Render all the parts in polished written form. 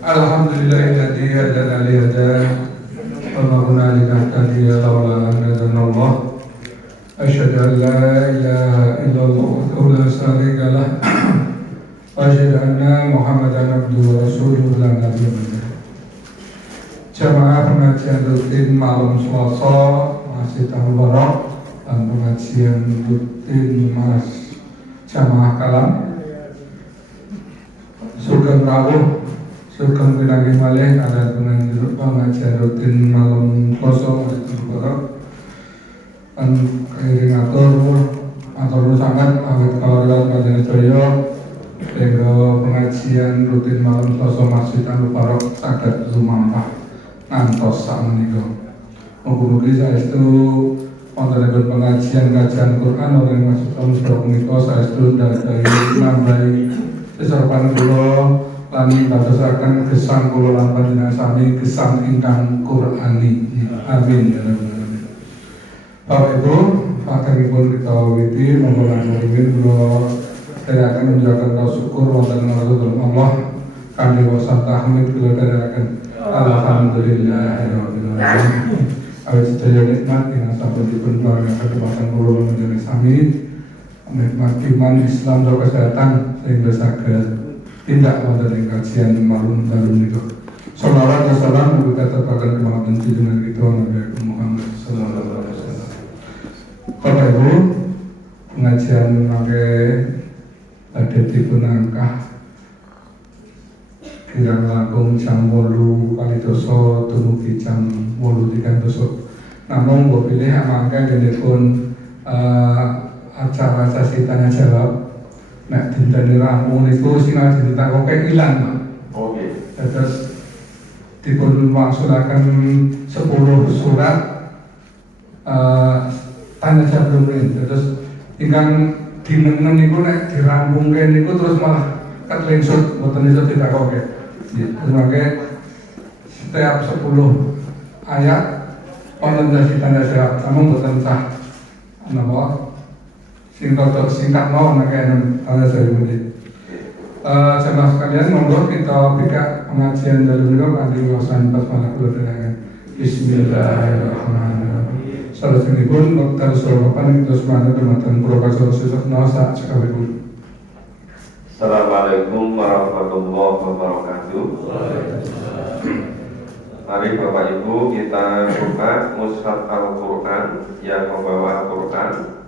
Alhamdulillahilladzi hadana li hadana wa ma kunna linahtadiya lawla an hadana Allah. Asyhadu an la ilaha illallah wahdahu la syarika lah wa asyhadu anna Muhammadan abduhu wa rasuluhu la nabiyya ba'dahu. Jamaah pengajian rutin malam Selasa Masjid Al-Barok dan pengajian rutin Mas Jamaah Kalam Sugeng rawuh sugeng pinanggih malih ada pengajian rutin malam Selasa Masjid Al-Barok dan kairing atur sangat awit kawarga Madinah Jaya hingga pengajian rutin malam Selasa Masjid Al-Barok saged lumampah ngantos sakmenika. Mugi-mugi saestu wontenipun pengajian kajian Quran oleh Mas Ustaz menika saestu dadai nambahi sesapan kula lan dadosaken gesang kula lan panjenengan sami gesang ingkang Qur'ani. Amin ya rabbal alamin. Bapak Ibu, pakaripun kita wiwiti monggo lan rumiyin kula dherekaken menjaga syukur wonten Allah kanthi wasa tahmid kula dherekaken alhamdulillahirabbil alamin. Awit sedaya nikmat ingkang sampun dipun paringaken dumateng kula menjadi sami nikmat iman Islam dan kesehatan sehingga saged tindak wonten ing kajian malam dalu menika. Shalawat dan salam mugi katepaken kemawon junjungan kita Nabi Muhammad sallallahu alaihi wasallam. Bapak Ibu, pengajian mangke badhe dipun angkah kirang langkung jam 8 kali dosa dumugi jam 8:30. Namun mbok pilih mangke denipun acara sesi tanya jawab nek dinteni ramu niku sing ajeng ditakoke ilang, Pak. Oke. Terus dipun wangsulaken 10 surat tanya jawab rumiyin. Terus ingkang dinengen niku nek dirampungke niku terus malah ketlengsut mboten iso ditakoke. Sebagai setiap 10 ayat wonten sesi tanya jawab, namun mboten sah napa singkat mawon nek ana saya muni. Jemaah sekalian, monggo kita buka pengajian dalu menika kanthi wawasan basmalah kula dherekaken. Bismillahirrahmanirrahim. Salajengipun wekdal surapan kita semangat dumateng Profesor Susukno sak cekawipun. Assalamualaikum warahmatullahi wabarakatuh. Mari Bapak Ibu kita buka mushaf Al-Quran yang membawa Al-Quran,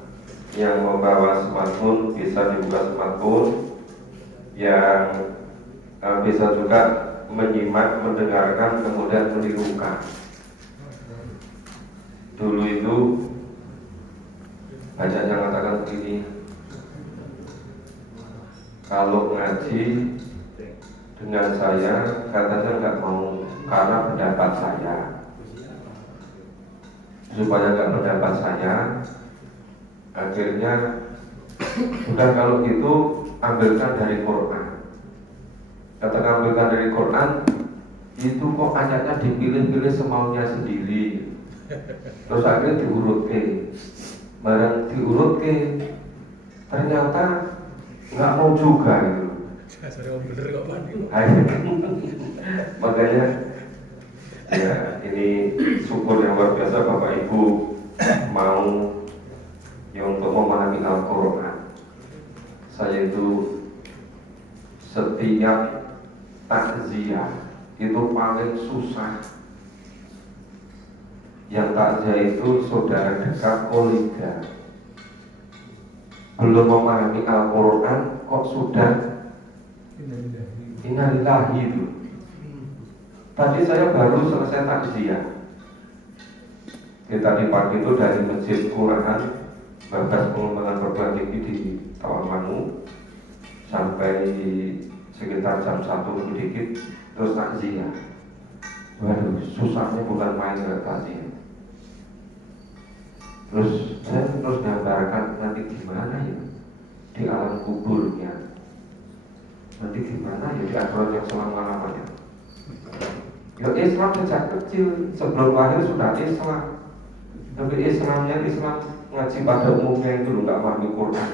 yang membawa smartphone bisa dibuka smartphone, yang bisa juga menyimak, mendengarkan, kemudian menirukan. Dulu itu banyak yang mengatakan begini, kalau ngaji dengan saya katanya nggak mau karena pendapat saya, supaya nggak pendapat saya, akhirnya bukan kalau gitu ambilkan dari Quran. Katakan ambilkan dari Quran itu kok ayatnya dipilih-pilih semaunya sendiri, terus akhirnya diurutke, barang diurutke ternyata nggak mau juga gitu. Makanya ya ini syukur yang luar biasa Bapak Ibu mau yang untuk memahami Al-Quran. Saya itu setiap takziah itu paling susah. Yang takziah itu saudara dekat kolega, belum memahami Al-Quran kok sudah innalillahi itu. Tadi saya baru selesai takziah. Kita di pagi itu dari Masjid Quran Babas Pengembangan Perguruan Tinggi di Tawanmanu sampai sekitar jam 1 sedikit, terus takziah. Waduh, susahnya bukan main takziah. Terus saya terus gambarkan nanti gimana ya di alam kuburnya, nanti gimana ya di akhirat yang selama-lamanya. Ya Islam sejak kecil sebelum lahir sudah Islam, tapi Islam ngaji pada umumnya itu nggak pahami Quran.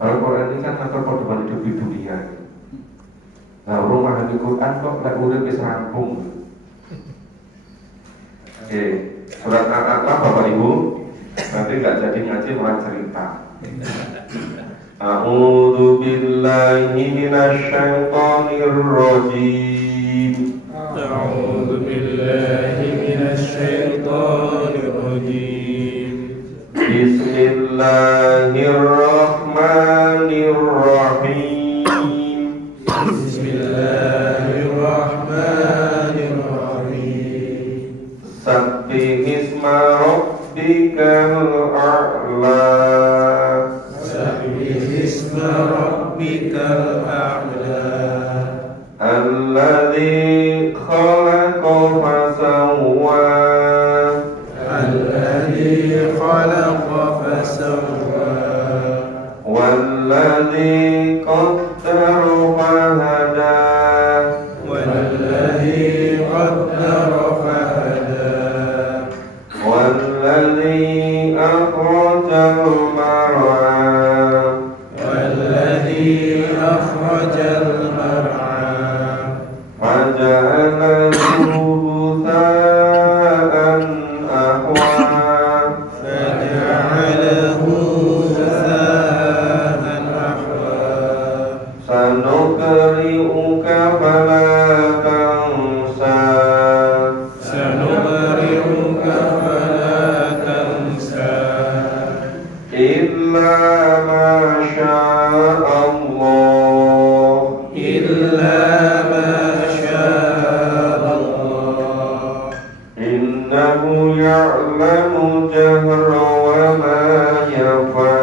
Kalau Quran ini kan ngatur perdoman hidup di dunia, Nah, rumah di Quran kok lek urip wis rampung. Oke, surat Al-A'la Bapak Ibu, nanti nggak jadi ngaji malah cerita. A'udzu billahi minasyaitonir rajim. A'udzu billahi minasyaitonir rajim. Bismillahirrahmanirrahim. Bismillahirrahmanirrahim. Sabbihisma rabbikal a'la. Sabbihisma rabbikal a'la. Alladzi khalaqa fasawwa. Alladzi khalaqa fasawwa. Walladzi qaddara fahada. Walladzi qaddara fahada. Walladzi akhrajal mar'a. Walladzi akhrajal mar'a. Faja'alahu ghutha'an ahwa. فجعله غثاء أحوى. Sanuqri'uka fala tansa. سنقرئك فلا تنسى Illa ma sya'allah. إلا ما شاء الله. Innahu ya'lamu jahra wa ma yakhfa.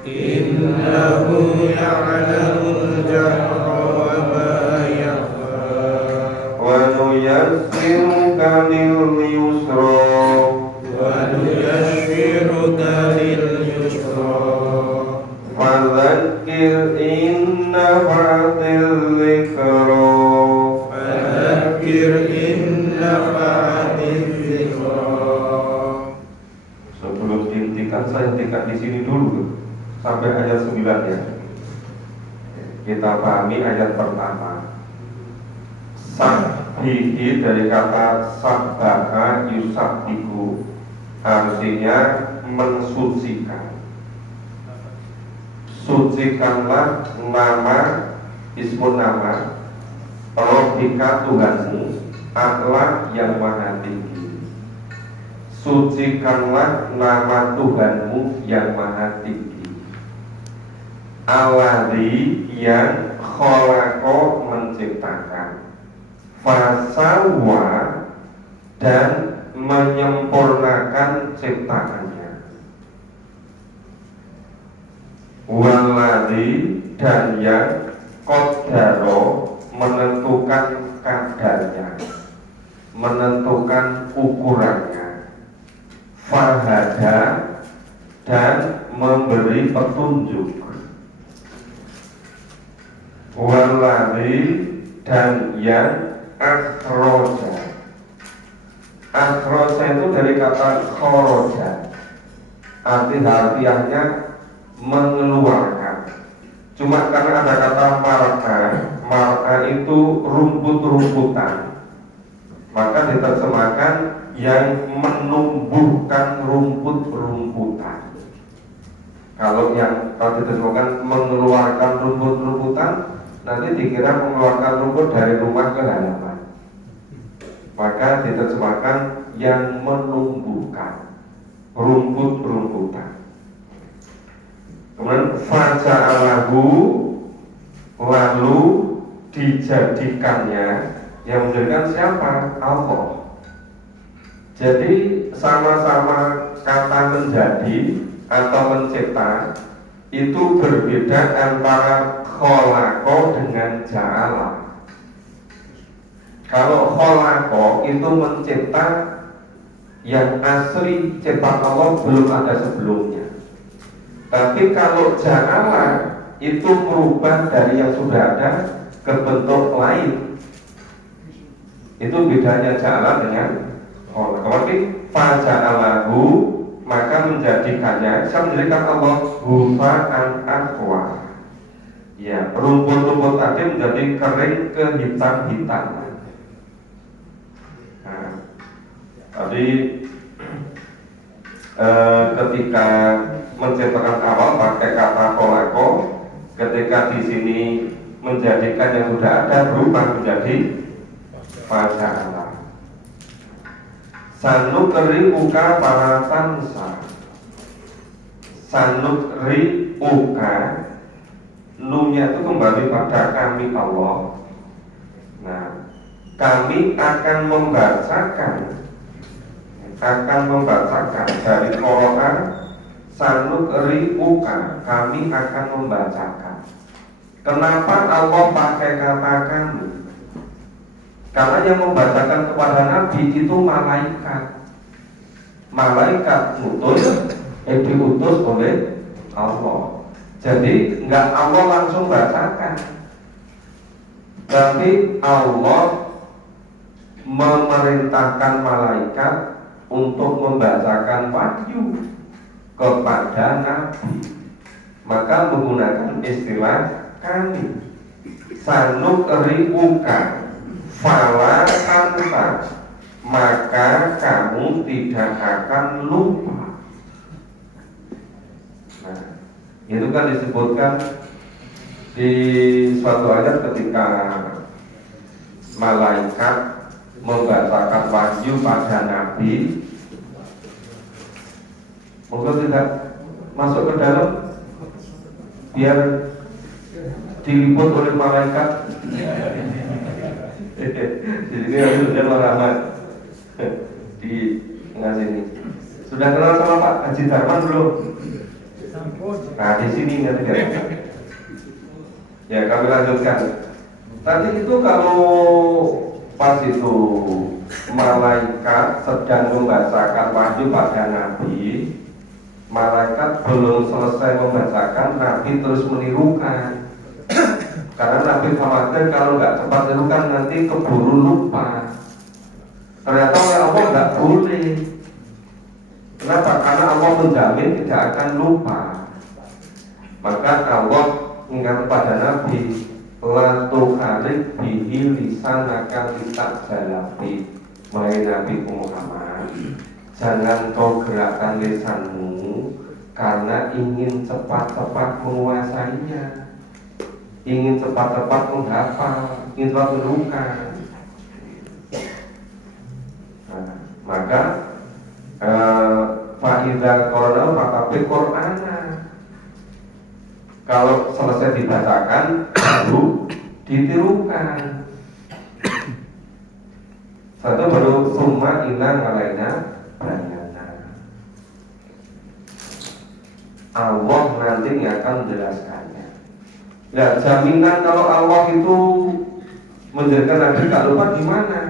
إنه يعلم الجهر وما يخفى. Wa nuyassiruka lil yusra. ونيسرك لليسرى. Fadzakir in nafa'atil dzikra. فذكر إن نفعت الذكرى. Sebelum dihentikan saya hentikan di sini dulu sampai ayat 9 ya. Kita pahami ayat pertama. Sabbihi dari kata sabbaha yusabbihu, artinya mensucikan. Sucikanlah nama, ismun nama Rabbika Tuhanmu, Allah yang maha tinggi. Sucikanlah nama Tuhanmu yang maha tinggi. Alladzi yang khalaqo menciptakan, fasawwa dan menyempurnakan ciptaannya, waladzi dan yang qaddaro menentukan kadarnya, menentukan ukurannya, fahada dan memberi petunjuk, waladzi dan yang akhroja. Akhroja itu dari kata khoroja, arti harfiahnya mengeluarkan. Cuma karena ada kata mar'a itu rumput-rumputan, maka diterjemahkan yang menumbuhkan rumput-rumputan. Kalau yang diterjemahkan mengeluarkan rumput-rumputan, nanti dikira mengeluarkan rumput dari rumah ke halaman. Maka diterjemahkan yang menumbuhkan rumput-rumputan. Kemudian faja'alahu, lalu dijadikannya, yang menjadikan siapa? Allah. Jadi sama-sama kata menjadi atau mencipta itu berbeda antara kholaqo dengan ja'ala. Kalau kholaqo itu mencipta, yang asli ciptaan Allah belum ada sebelumnya. Tapi kalau ja'ala itu merubah dari yang sudah ada ke bentuk lain. Itu bedanya ja'ala dengan kholaqo. Berarti faja'alahu, maka menjadikannya, saya menjadikan Allah hufa'an aqwa, Ya, rumput-rumput tadi menjadi kering kehitam-hitam. Nah, tadi ketika menciptakan awal pakai kata kolako, ketika di sini menjadikan yang sudah ada berubah menjadi pada Allah. Sanukri uka paratansa. Sanukri uka, nunya itu kembali pada kami Allah. Nah, kami akan membacakan dari Quran. Sanukri uka, kami akan membacakan. Kenapa Allah pakai kata kami? Karena yang membacakan kepada Nabi itu malaikat. Malaikat diutus oleh Allah. Jadi nggak Allah langsung bacakan, tapi Allah memerintahkan malaikat untuk membacakan wahyu kepada Nabi. Maka menggunakan istilah kami. Sanukriuka fala anta, maka kamu tidak akan lupa. Nah, itu kan disebutkan di suatu ayat ketika malaikat membacakan wahyu pada Nabi. Monggo tidak masuk ke dalam biar diliput oleh malaikat. Di sini harusnya rahmat di tengah sini. Sudah kenal sama Pak Haji Darman belum? Nah, di sini nanti ya kami lanjutkan. Tadi itu kalau pas itu malaikat sedang membacakan wahyu pada Nabi, malaikat belum selesai membacakan, Nabi terus menirukan. Karena Nabi khawatir kalau nggak cepat menirukan nanti keburu lupa. Ternyata oleh Allah nggak boleh. Kenapa? Karena Allah menjamin tidak akan lupa. Maka Allah ingat kepada Nabi, la tukharij bihi lisanaka litajalabi. Wahai Nabi Muhammad, jangan kau gerakkan lisanmu karena ingin cepat-cepat menguasainya, ingin cepat-cepat menghafal, ingin cepat menemukan. Nah, maka fa'idha qara'nahu fatabi Qur'ana. Kalau selesai dibacakan baru ditirukan. Satu baru summa ilang alaina bayana. Allah nanti akan menjelaskannya. Ya, jaminan kalau Allah itu menjadikan Nabi tak lupa gimana?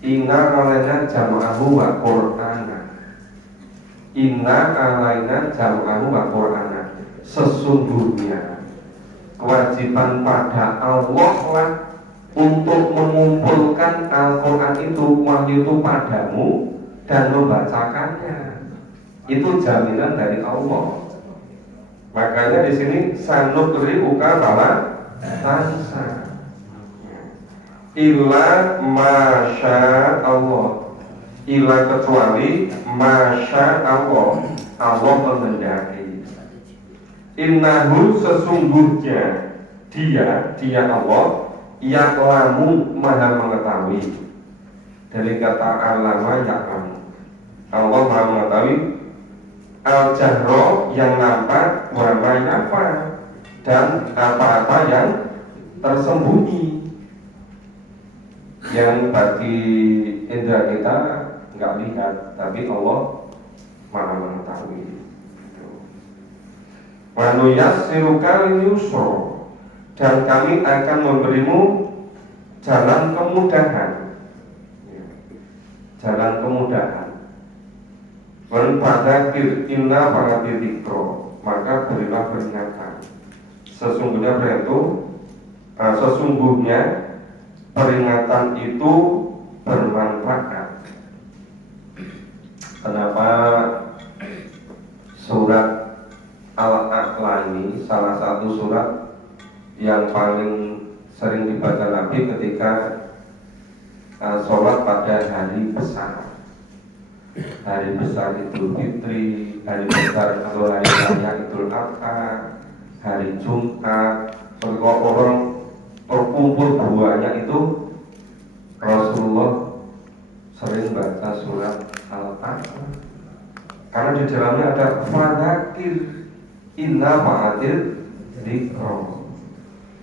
Inna alaina jam'ahu wa Qur'ana. Inna alaina jam'ahu wa Qur'ana. Sesungguhnya kewajiban pada Allah lah untuk mengumpulkan Al-Quran itu, wahyu itu padamu dan membacakannya. Itu jaminan dari Allah. Makanya di sini sanukri uka bala tansa illa masya Allah, illa kecuali masya Allah, Allah mengendaki. Innahu sesungguhnya dia Allah ya'lamu maha mengetahui. Dari kata alama ya'lamu, Allah maha mengetahui al-jahro yang nampak wa ma yakhfa, dan apa-apa yang tersembunyi yang bagi indera kita nggak lihat, tapi Allah maha mengetahui. Wa nuyassiruka lil-yusra, dan kami akan memberimu jalan kemudahan. Jalan kemudahan. Wan fadzakir inna fa'adzikro, maka berilah peringatan. Sesungguhnya peringatan itu bermanfaat. Kenapa surat Al-A'lani, salah satu surat yang paling sering dibaca Nabi ketika sholat pada hari besar. Hari besar Idul Fitri, hari besar atau hari raya Idul Adha, hari Jumat. Kalau orang terkumpul banyak itu, Rasulullah sering baca surat Al-A'la. Karena di dalamnya ada fadzakir inna fa'atil dzikra.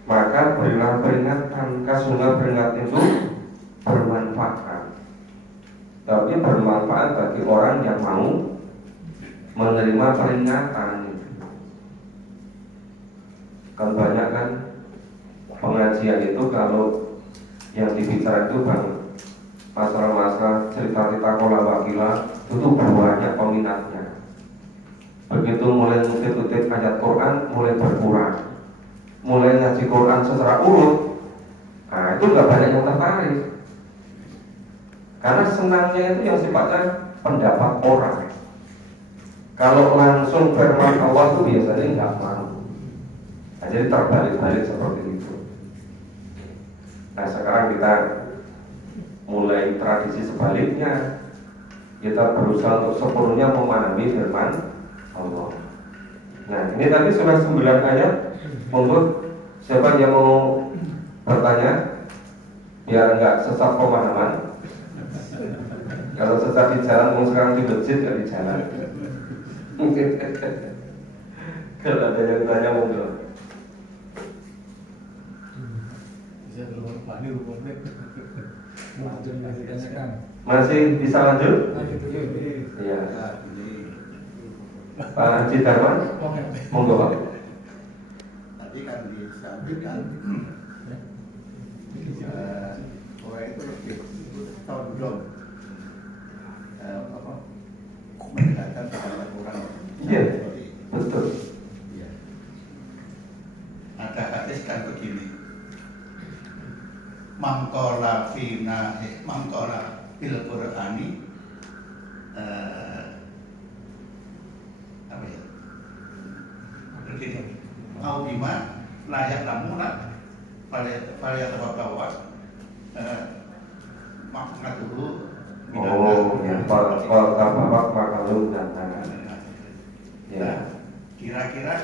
Maka berilah peringatan, sesungguhnya peringatan itu bermanfaat. Tapi bermanfaat bagi orang yang mau menerima peringatan. Kan banyak kan pengajian itu kalau yang dibicara itu bang masalah-masalah cerita-cerita kola wakila itu banyak peminatnya. Begitu mulai ngutip-ngutip ayat Quran mulai berkurang, mulai ngaji Quran secara urut, nah itu nggak banyak yang tertarik. Karena senangnya itu yang sifatnya pendapat orang. Kalau langsung firman Allah itu biasanya nggak mau. Nah, jadi terbalik-balik seperti itu. Nah sekarang kita mulai tradisi sebaliknya. Kita berusaha untuk sepenuhnya memahami firman Allah. Nah ini tadi sudah 9 ayat. Monggo siapa yang mau bertanya biar nggak sesat pemahaman. Kalau sesat di jalan, mau sekarang di masjid nggak di jalan. Kalau ada yang tanya monggo. Masih bisa lanjut? Iya. Pak Haji Darman, monggo Pak. Tadi kan disampaikan bahwa itu lebih condong mendekatkan kepada orang. Iya, betul. Ya. Ada hadis kan begini. Mangkola fina, mangkola bil Qur'ani, apa ya? Begini. Au bima layak lamuna pada tabawa makna dulu. Oh, ya, kalau bapak makalun dan ya. Kira-kira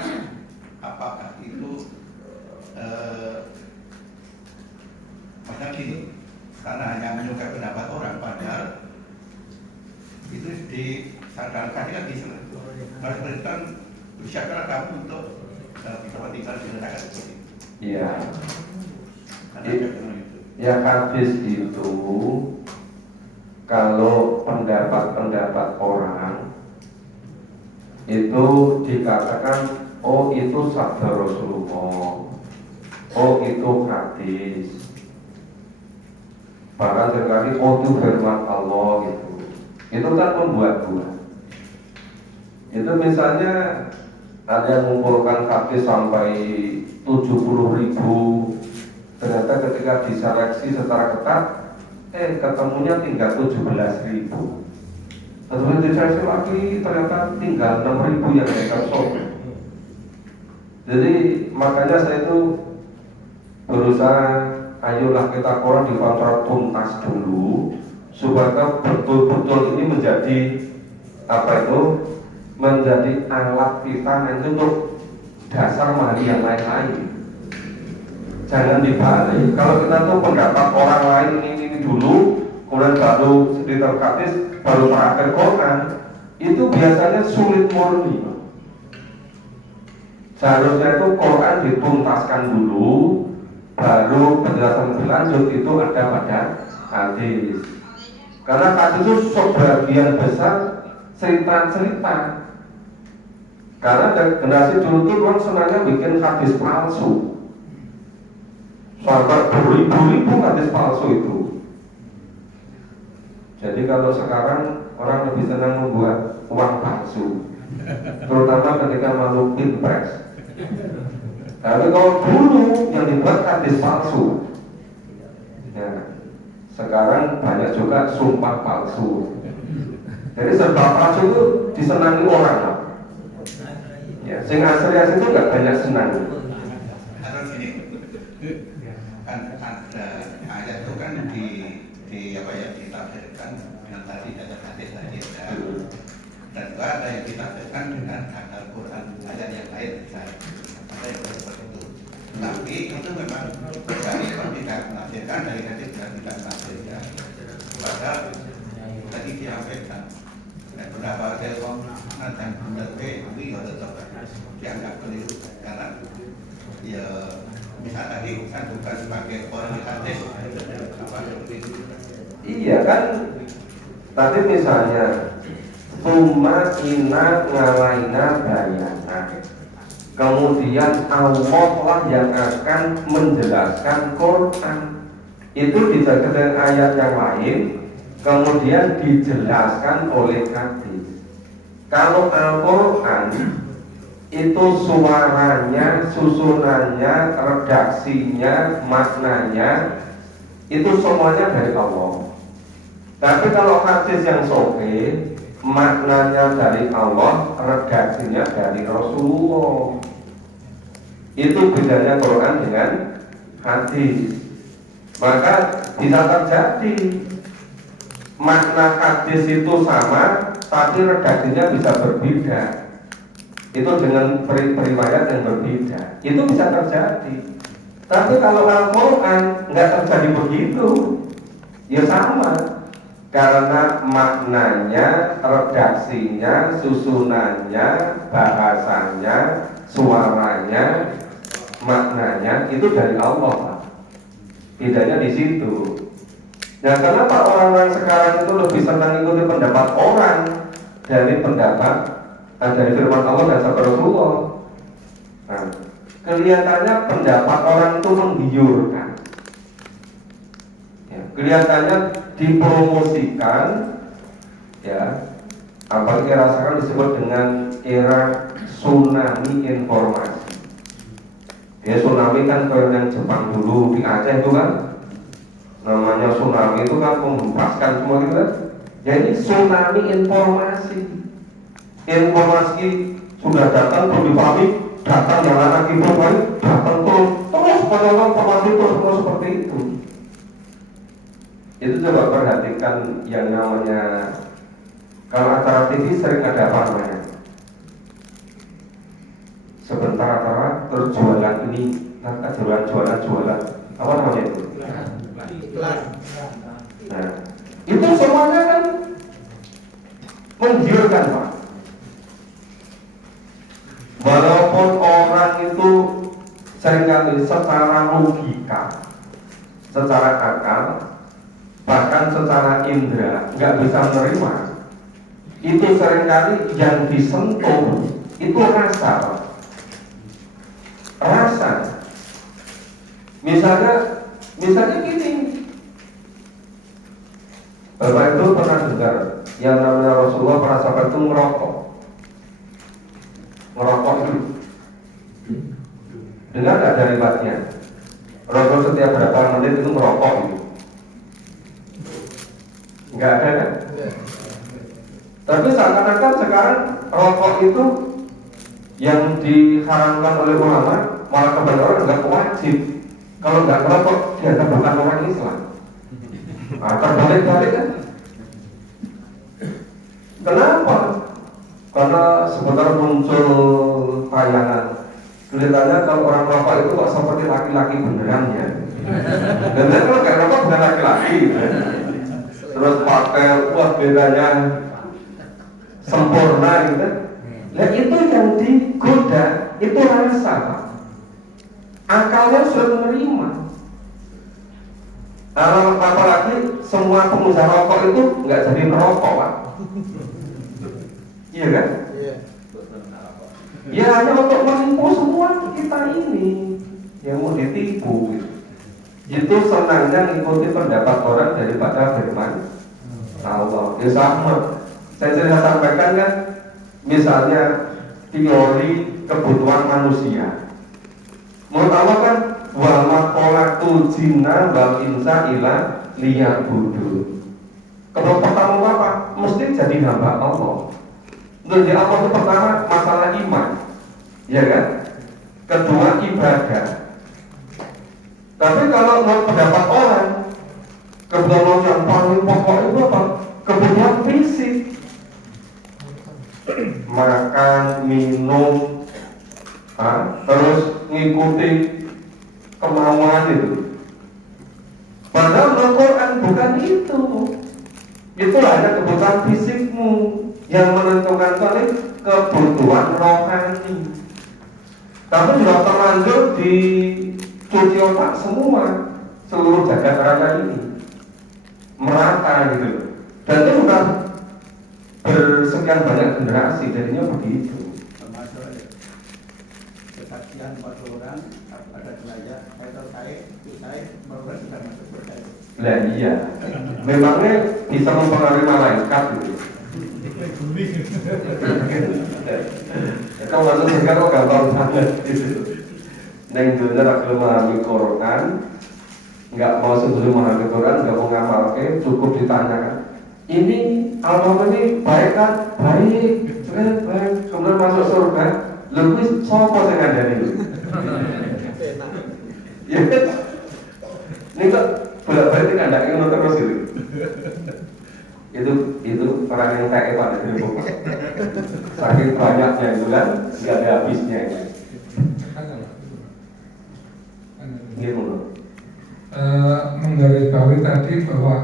apakah itu macam gini, karena hanya menyukai pendapat orang, padahal itu disadarkan kan harus berikan berusaha kamu untuk bisa diletakkan seperti itu. Iya. Itu. Ya hadis itu kalau pendapat-pendapat orang itu dikatakan oh itu sabda Rasulullah, oh itu hadis, bahkan sekali oh itu firman Allah gitu. Itu kan membuat-buat. Itu misalnya ada yang mengumpulkan hadis sampai 70.000, ternyata ketika diseleksi secara ketat ketemunya tinggal 17.000. Kemudian diseleksi lagi ternyata tinggal 6.000 yang kosong. Jadi makanya saya itu berusaha ayolah kita Quran dikontrol tuntas dulu supaya betul-betul ini menjadi apa itu, menjadi alat kita nanti untuk dasar memahami yang lain-lain. Jangan dibalik. Kalau kita tuh pendapat orang lain ini dulu, kemudian baru sekitar hadis, baru terakhir Quran, itu biasanya sulit murni. Seharusnya itu Quran dituntaskan dulu, baru penjelasan berlanjut itu ada pada hadis. Karena hadis itu sebagian besar cerita-cerita. Karena generasi dulu tuh orang senangnya bikin hadis palsu. Sampai beribu-ribu hadis palsu itu. Jadi kalau sekarang orang lebih senang membuat uang palsu, terutama ketika mau pilpres. Tapi kalau dulu yang dibuat hadis palsu, ya, sekarang banyak juga sumpah palsu. Jadi serba palsu itu disenangi orang. Ya, Ya, sing asli itu nggak banyak senang. Atau gini, kan ada ayat itu kan di apa ya ditafsirkan dengan tadi ada hadis tadi ya. Dan juga ada yang ditafsirkan dengan Al-Quran ayat yang lain misalnya. Ada yang seperti itu. Tapi itu memang dari tidak menafsirkan dari hadis dan tidak menafsirkan. Padahal tadi disampaikan dan beberapa telkom dan benar ini tetap dianggap keliru karena ya misal tadi kan bukan sebagai orang hadis apa Iya kan, tadi misalnya Tuma ina ngalaina bayana, kemudian Allah lah yang akan menjelaskan Quran. Itu dijaga dengan ayat yang lain, kemudian dijelaskan oleh hadis. Kalau Al-Quran itu suaranya, susunannya, redaksinya, maknanya itu semuanya dari Allah. Tapi kalau hadis yang sahih, maknanya dari Allah, redaksinya dari Rasulullah. Itu bedanya Quran dengan hadis. Maka bisa terjadi makna hadis itu sama, tapi redaksinya bisa berbeda. Itu dengan periwayat yang berbeda. Itu bisa terjadi. Tapi kalau Al-Quran nggak terjadi begitu, ya sama. Karena maknanya, redaksinya, susunannya, bahasanya, suaranya, maknanya itu dari Allah. Bedanya di situ. Nah, kenapa orang-orang sekarang itu lebih senang ikuti pendapat orang dari pendapat dari firman Allah dan sabda Rasulullah? Nah, kelihatannya pendapat orang itu menggiurkan, ya, kelihatannya dipromosikan, ya, apalagi rasakan disebut dengan era tsunami informasi. Ya, tsunami kan kalau yang Jepang dulu di Aceh itu kan namanya tsunami itu kan menghempaskan semua gitu kan. Ya ini tsunami informasi. Informasi sudah datang perlu dipahami, datang yang anak ibu baik, datang terus informasi terus seperti itu. Itu coba perhatikan yang namanya kalau acara TV sering ada apa namanya? Sebentar acara terus jualan ini, jualan apa namanya itu? Nah, itu semuanya kan menggiurkan Pak. Walaupun orang itu seringkali secara logika, secara akal, bahkan secara indera nggak bisa menerima, itu seringkali yang disentuh itu rasa. Misalnya gini, Bapak itu pernah dengar yang namanya Rasulullah para sahabat itu ngerokok itu. Dengar nggak dari riwayatnya? Rasul setiap berapa menit itu ngerokok itu? Nggak ada kan? Tapi seakan-akan sekarang rokok itu yang diharamkan oleh ulama malah kebenaran nggak wajib. Kalau nggak ngerokok dia bukan orang Islam. Terbalik-balik kan? Kenapa? Karena sebentar muncul tayangan. Kelihatannya kalau orang rokok itu kok seperti laki-laki beneran ya. Dan kalau nggak rokok bukan laki-laki. Terus pakai bedanya sempurna gitu. Nah itu yang digoda, itu rasa Pak. Akalnya sudah menerima. Apalagi semua pengusaha rokok itu nggak jadi merokok Pak. Iya kan? Ya hanya untuk menipu semua kita ini yang mau ditipu gitu. Itu senangnya mengikuti pendapat orang daripada firman Allah. Ya sama. Saya sudah sampaikan kan, misalnya teori kebutuhan manusia. Menurut Allah kan wa ma khalaqtul jinna wal insa illa liya'budun. Kalau pertama apa? Mesti jadi hamba Allah. Jadi apa itu pertama masalah iman. ya kan? Kedua ibadah. Tapi kalau menurut pendapat orang, kebutuhan yang paling pokok itu apa? Kebutuhan fisik. Makan, minum, terus ngikuti kemauan itu. Padahal menurut Quran bukan itu. Itu hanya kebutuhan fisikmu. Yang menentukan itu kebutuhan rohani. Tapi sudah terlanjur dicuci otak semua, seluruh jagat raya ini merata gitu. Dan itu sudah bersekian banyak generasi, jadinya begitu. Termasuk kesaksian 4 orang ada jelajah saya baru sudah masuk surga. Lah iya, memangnya bisa mempengaruhi malaikat gitu. Kalau masuk surga kok gampang banget gitu. Neng dunia tak belum memahami Quran, nggak mau sebelum memahami Quran, nggak mau ngamalke, cukup ditanyakan. Ini almarhum ini baik kan? Baik, baik. Kemudian masuk surga, lebih sopo sing ngandani itu. Ya kan? Ini kok bolak-balik kandangnya ngono terus gitu. Itu orang yang saya pada diri rumah. Saking banyaknya itu kan, nggak ada habisnya ini. Gimana? Menggarisbawahi tadi bahwa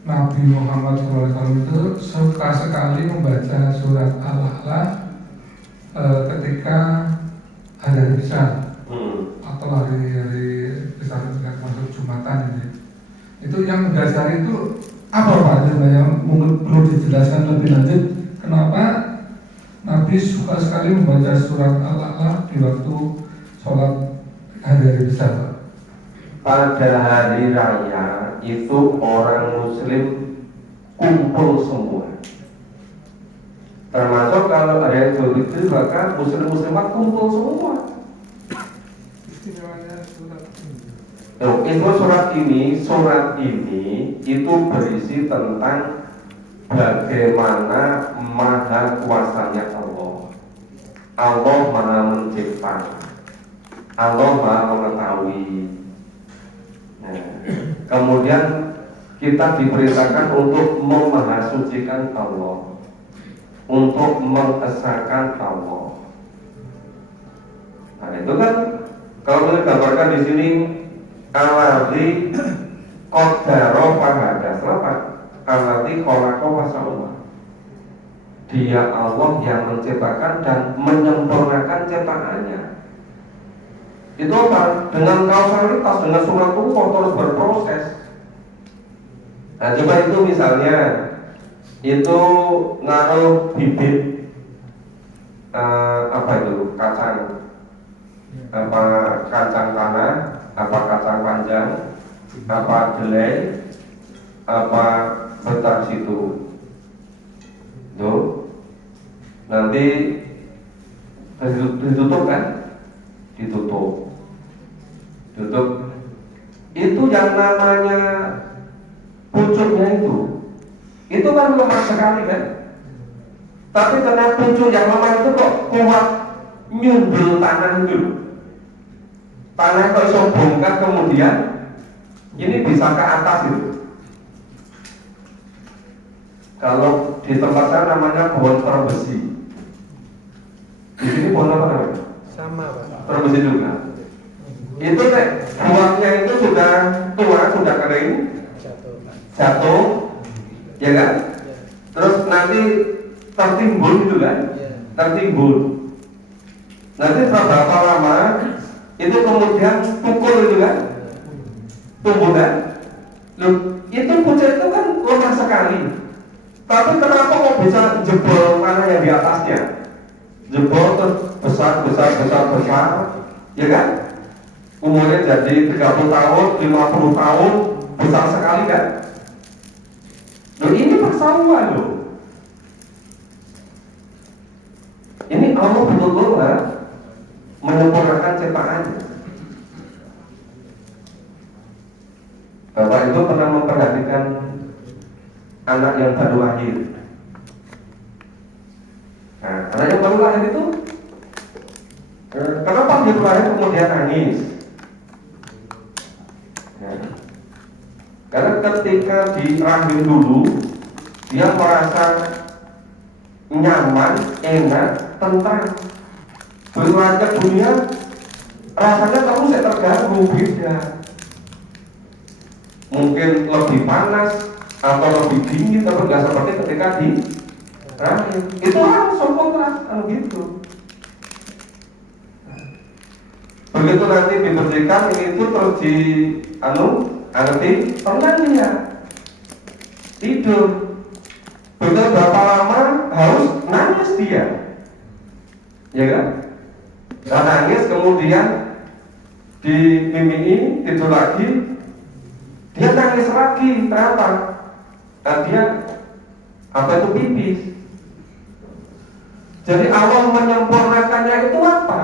Nabi Muhammad SAW itu suka sekali membaca surat Al-A'la ketika hari besar atau hari besar ketika masuk Jumatan ini. Itu yang mendasari itu apa Pak? Yang mungkin perlu dijelaskan lebih lanjut. Kenapa Nabi suka sekali membaca surat Al-A'la di waktu sholat hari besar Pak? Pada hari raya itu orang muslim kumpul semua. Termasuk kalau ada yang Idul maka muslim-muslimat kumpul semua. Itu surat ini itu berisi tentang bagaimana maha kuasanya Allah. Allah maha mencipta, Allah maha mengetahui. Kemudian kita diperintahkan untuk memahasucikan Allah, untuk mengesahkan Allah. Nah itu kan kalau kita gambarkan di sini alladzi qaddara fahada, selamat alladzi khalaqa fasawwa. Dia Allah yang menciptakan dan menyempurnakan ciptaannya. Itu apa? Dengan kausalitas, dengan sunatullah terus berproses. Nah coba itu misalnya itu ngaruh bibit apa itu kacang, apa kacang tanah, apa kacang panjang, apa delay, apa betar situ. Tuh nanti ditutup kan? Ditutup. Itu yang namanya pucuknya itu kan lemah sekali kan. Tapi karena pucuk yang lemah itu kok kuat nyundul tanah itu. Tanah kok iso bongkar kemudian ini bisa ke atas itu. Kalau di tempat saya namanya pohon terbesi. Di sini pohon apa namanya? Sama Pak. Terbesi juga. Itu buahnya itu sudah tua, sudah kering, jatuh, ya kan? Terus nanti tertimbun gitu kan? Tertimbun. Nanti berapa lama itu kemudian pukul itu kan? Tumbuh kan? Loh, itu pucuk itu kan lemah sekali. Tapi kenapa kok bisa jebol tanah yang di atasnya? Jebol terus besar, ya kan? Umurnya jadi 30 tahun, 50 tahun, besar sekali kan? Loh ini persauan loh. Ini Allah betul-betul menyempurnakan ciptaannya. Bapak itu pernah memperhatikan anak yang baru lahir. Nah, anak yang baru lahir itu kemudian nangis. Ya. Karena ketika di rahim dulu, dia merasa nyaman, enak, tentram. Beranjak dunia, rasanya kamu saya terganggu, beda. Mungkin lebih panas atau lebih dingin, tapi nggak seperti ketika di rahim. Itu langsung kontras, gitu. Begitu nanti dibersihkan itu terus di angetin, tenang dia, tidur. Begitu berapa lama harus nangis dia, ya kan? Dan nangis kemudian dimimii, tidur lagi, dia nangis lagi. Kenapa? Dia itu pipis. Jadi Allah menyempurnakannya itu apa?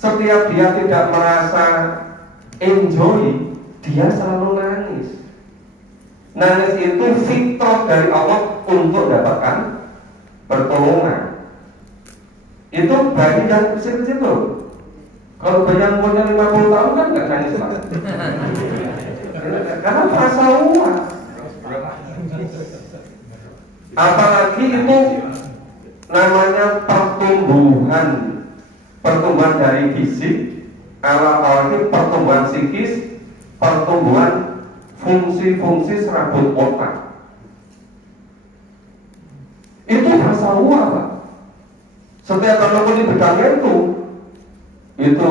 Setiap dia tidak merasa enjoy, dia selalu nangis. Nangis itu fitrah dari Allah untuk dapatkan pertolongan. Itu bayi yang kecil-kecil loh. Kalau bayi yang umurnya 50 tahun kan nggak nangis lagi. Karena merasa uang. Apalagi itu namanya pertumbuhan dari fisik, apalagi pertumbuhan psikis, pertumbuhan fungsi-fungsi serabut otak. Itu masalah, Pak. Setiap kalau di bidangnya itu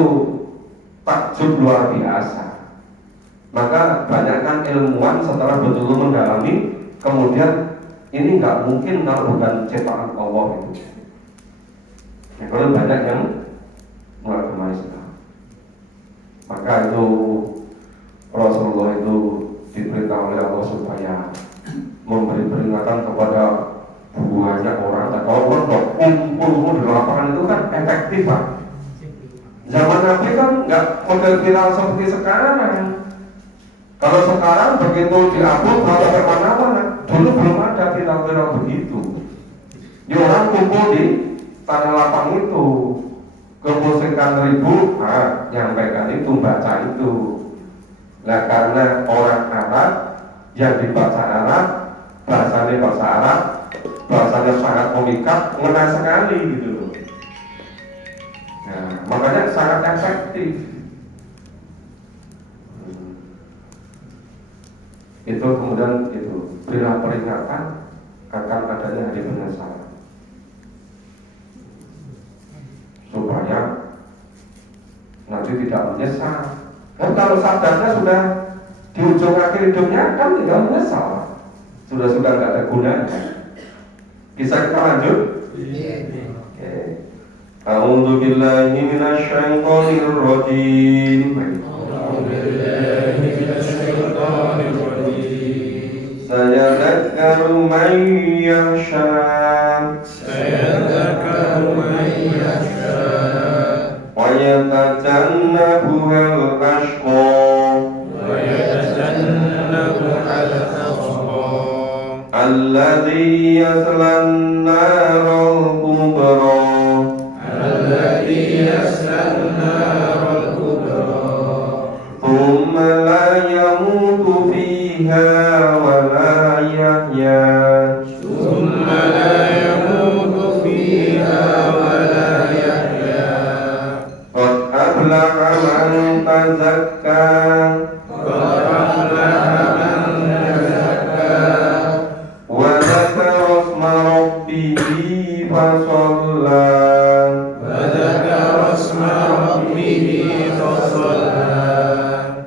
takjub luar biasa. Maka banyakkan ilmuwan setelah betul-betul mendalami, kemudian ini nggak mungkin kalau bukan ciptaan Allah itu. Ya, kalau banyak yang mengagumai Islam, maka itu Rasulullah itu diperintah oleh Allah supaya memberi peringatan kepada banyak orang. Atau orang kumpul di lapangan itu kan efektif, Pak. Zaman Nabi kan nggak model viral seperti sekarang. Kalau sekarang begitu diupload kalau kemana-mana, dulu belum ada viral-viral begitu. Di orang kumpul di tanah lapang itu, kumpul sekian ribu, nyampaikan itu, baca itu. Nah karena orang Arab yang dibaca Arab, bahasanya bahasa Arab, bahasanya sangat memikat, ngena sekali gitu loh. Nah, makanya sangat efektif. Itu kemudian itu berilah peringatan akan adanya hari penyesalan, supaya nanti tidak menyesal. Kan kalau sadarnya sudah di ujung akhir hidupnya kan tinggal menyesal, sudah nggak ada gunanya. Bisa kita lanjut? Oke. A'udzu billahi minasyaitonir rajim. Sayadzakkaru man yakhsha. Wa yatajannabuhal ashqa. Alladzi yaslan naral kubra. Thumma la yamutu fiha wa la yahya. Qad aflaha man tazakka. Wa dzakara isma rabbihi fasalla.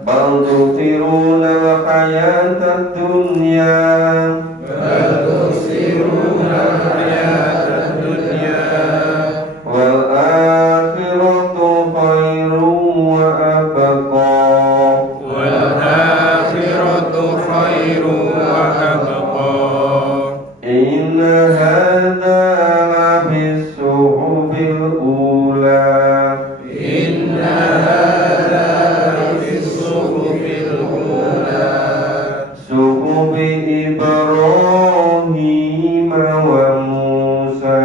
Bal tu'thiruna al-hayatad dunya. Wal akhiratu khairun wa abqa. Inna hadza lafis suhubil ula. Suhubi Ibrahim wa Musa.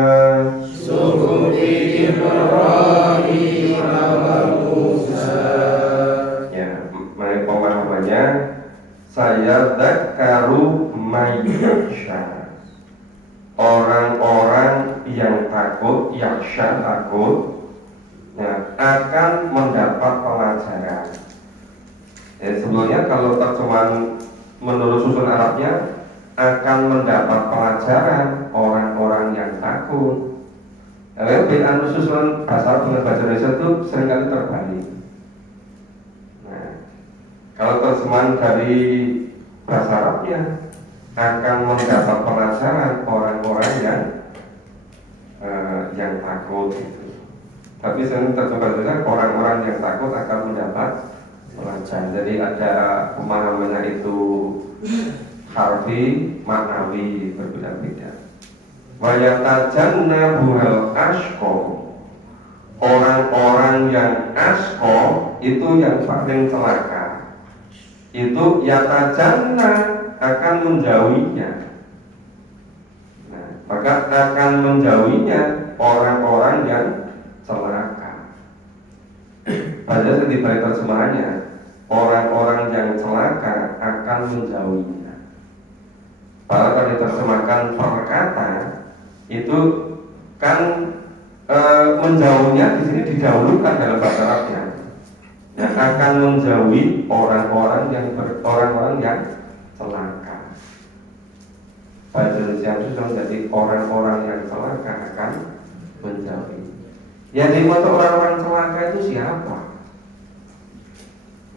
yatadzakkaru may yakhsha. Orang-orang yang takut, yakhsha takut, ya, akan mendapat pelajaran. Ya, sebelumnya kalau terjemahan menurut susun Arabnya akan mendapat pelajaran orang-orang yang takut. Bacaan susunan bahasa Arab dengan bahasa Indonesia itu seringkali terbalik. Nah, kalau terjemahan dari bahasa Arabnya akan mendapat pelajaran orang-orang yang takut. Tapi sering terjemahan orang-orang yang takut akan mendapat pelajaran. Jadi ada pemahamannya itu harfi, maknawi berbeda-beda. Wa yatajannabuhal ashqa. Orang-orang yang ashqa itu yang paling celaka. Itu yatajanna akan menjauhinya. Nah, maka akan menjauhinya orang-orang yang celaka. Padahal di balik terjemahannya orang-orang yang celaka akan menjauhinya. Kalau diterjemahkan per kata itu kan menjauhnya di sini didahulukan dalam bahasa Arabnya. Yang akan menjauhi orang-orang yang celaka. Bahasa Indonesia itu menjadi orang-orang yang celaka akan menjauhi. Yang dimaksud orang-orang celaka itu siapa?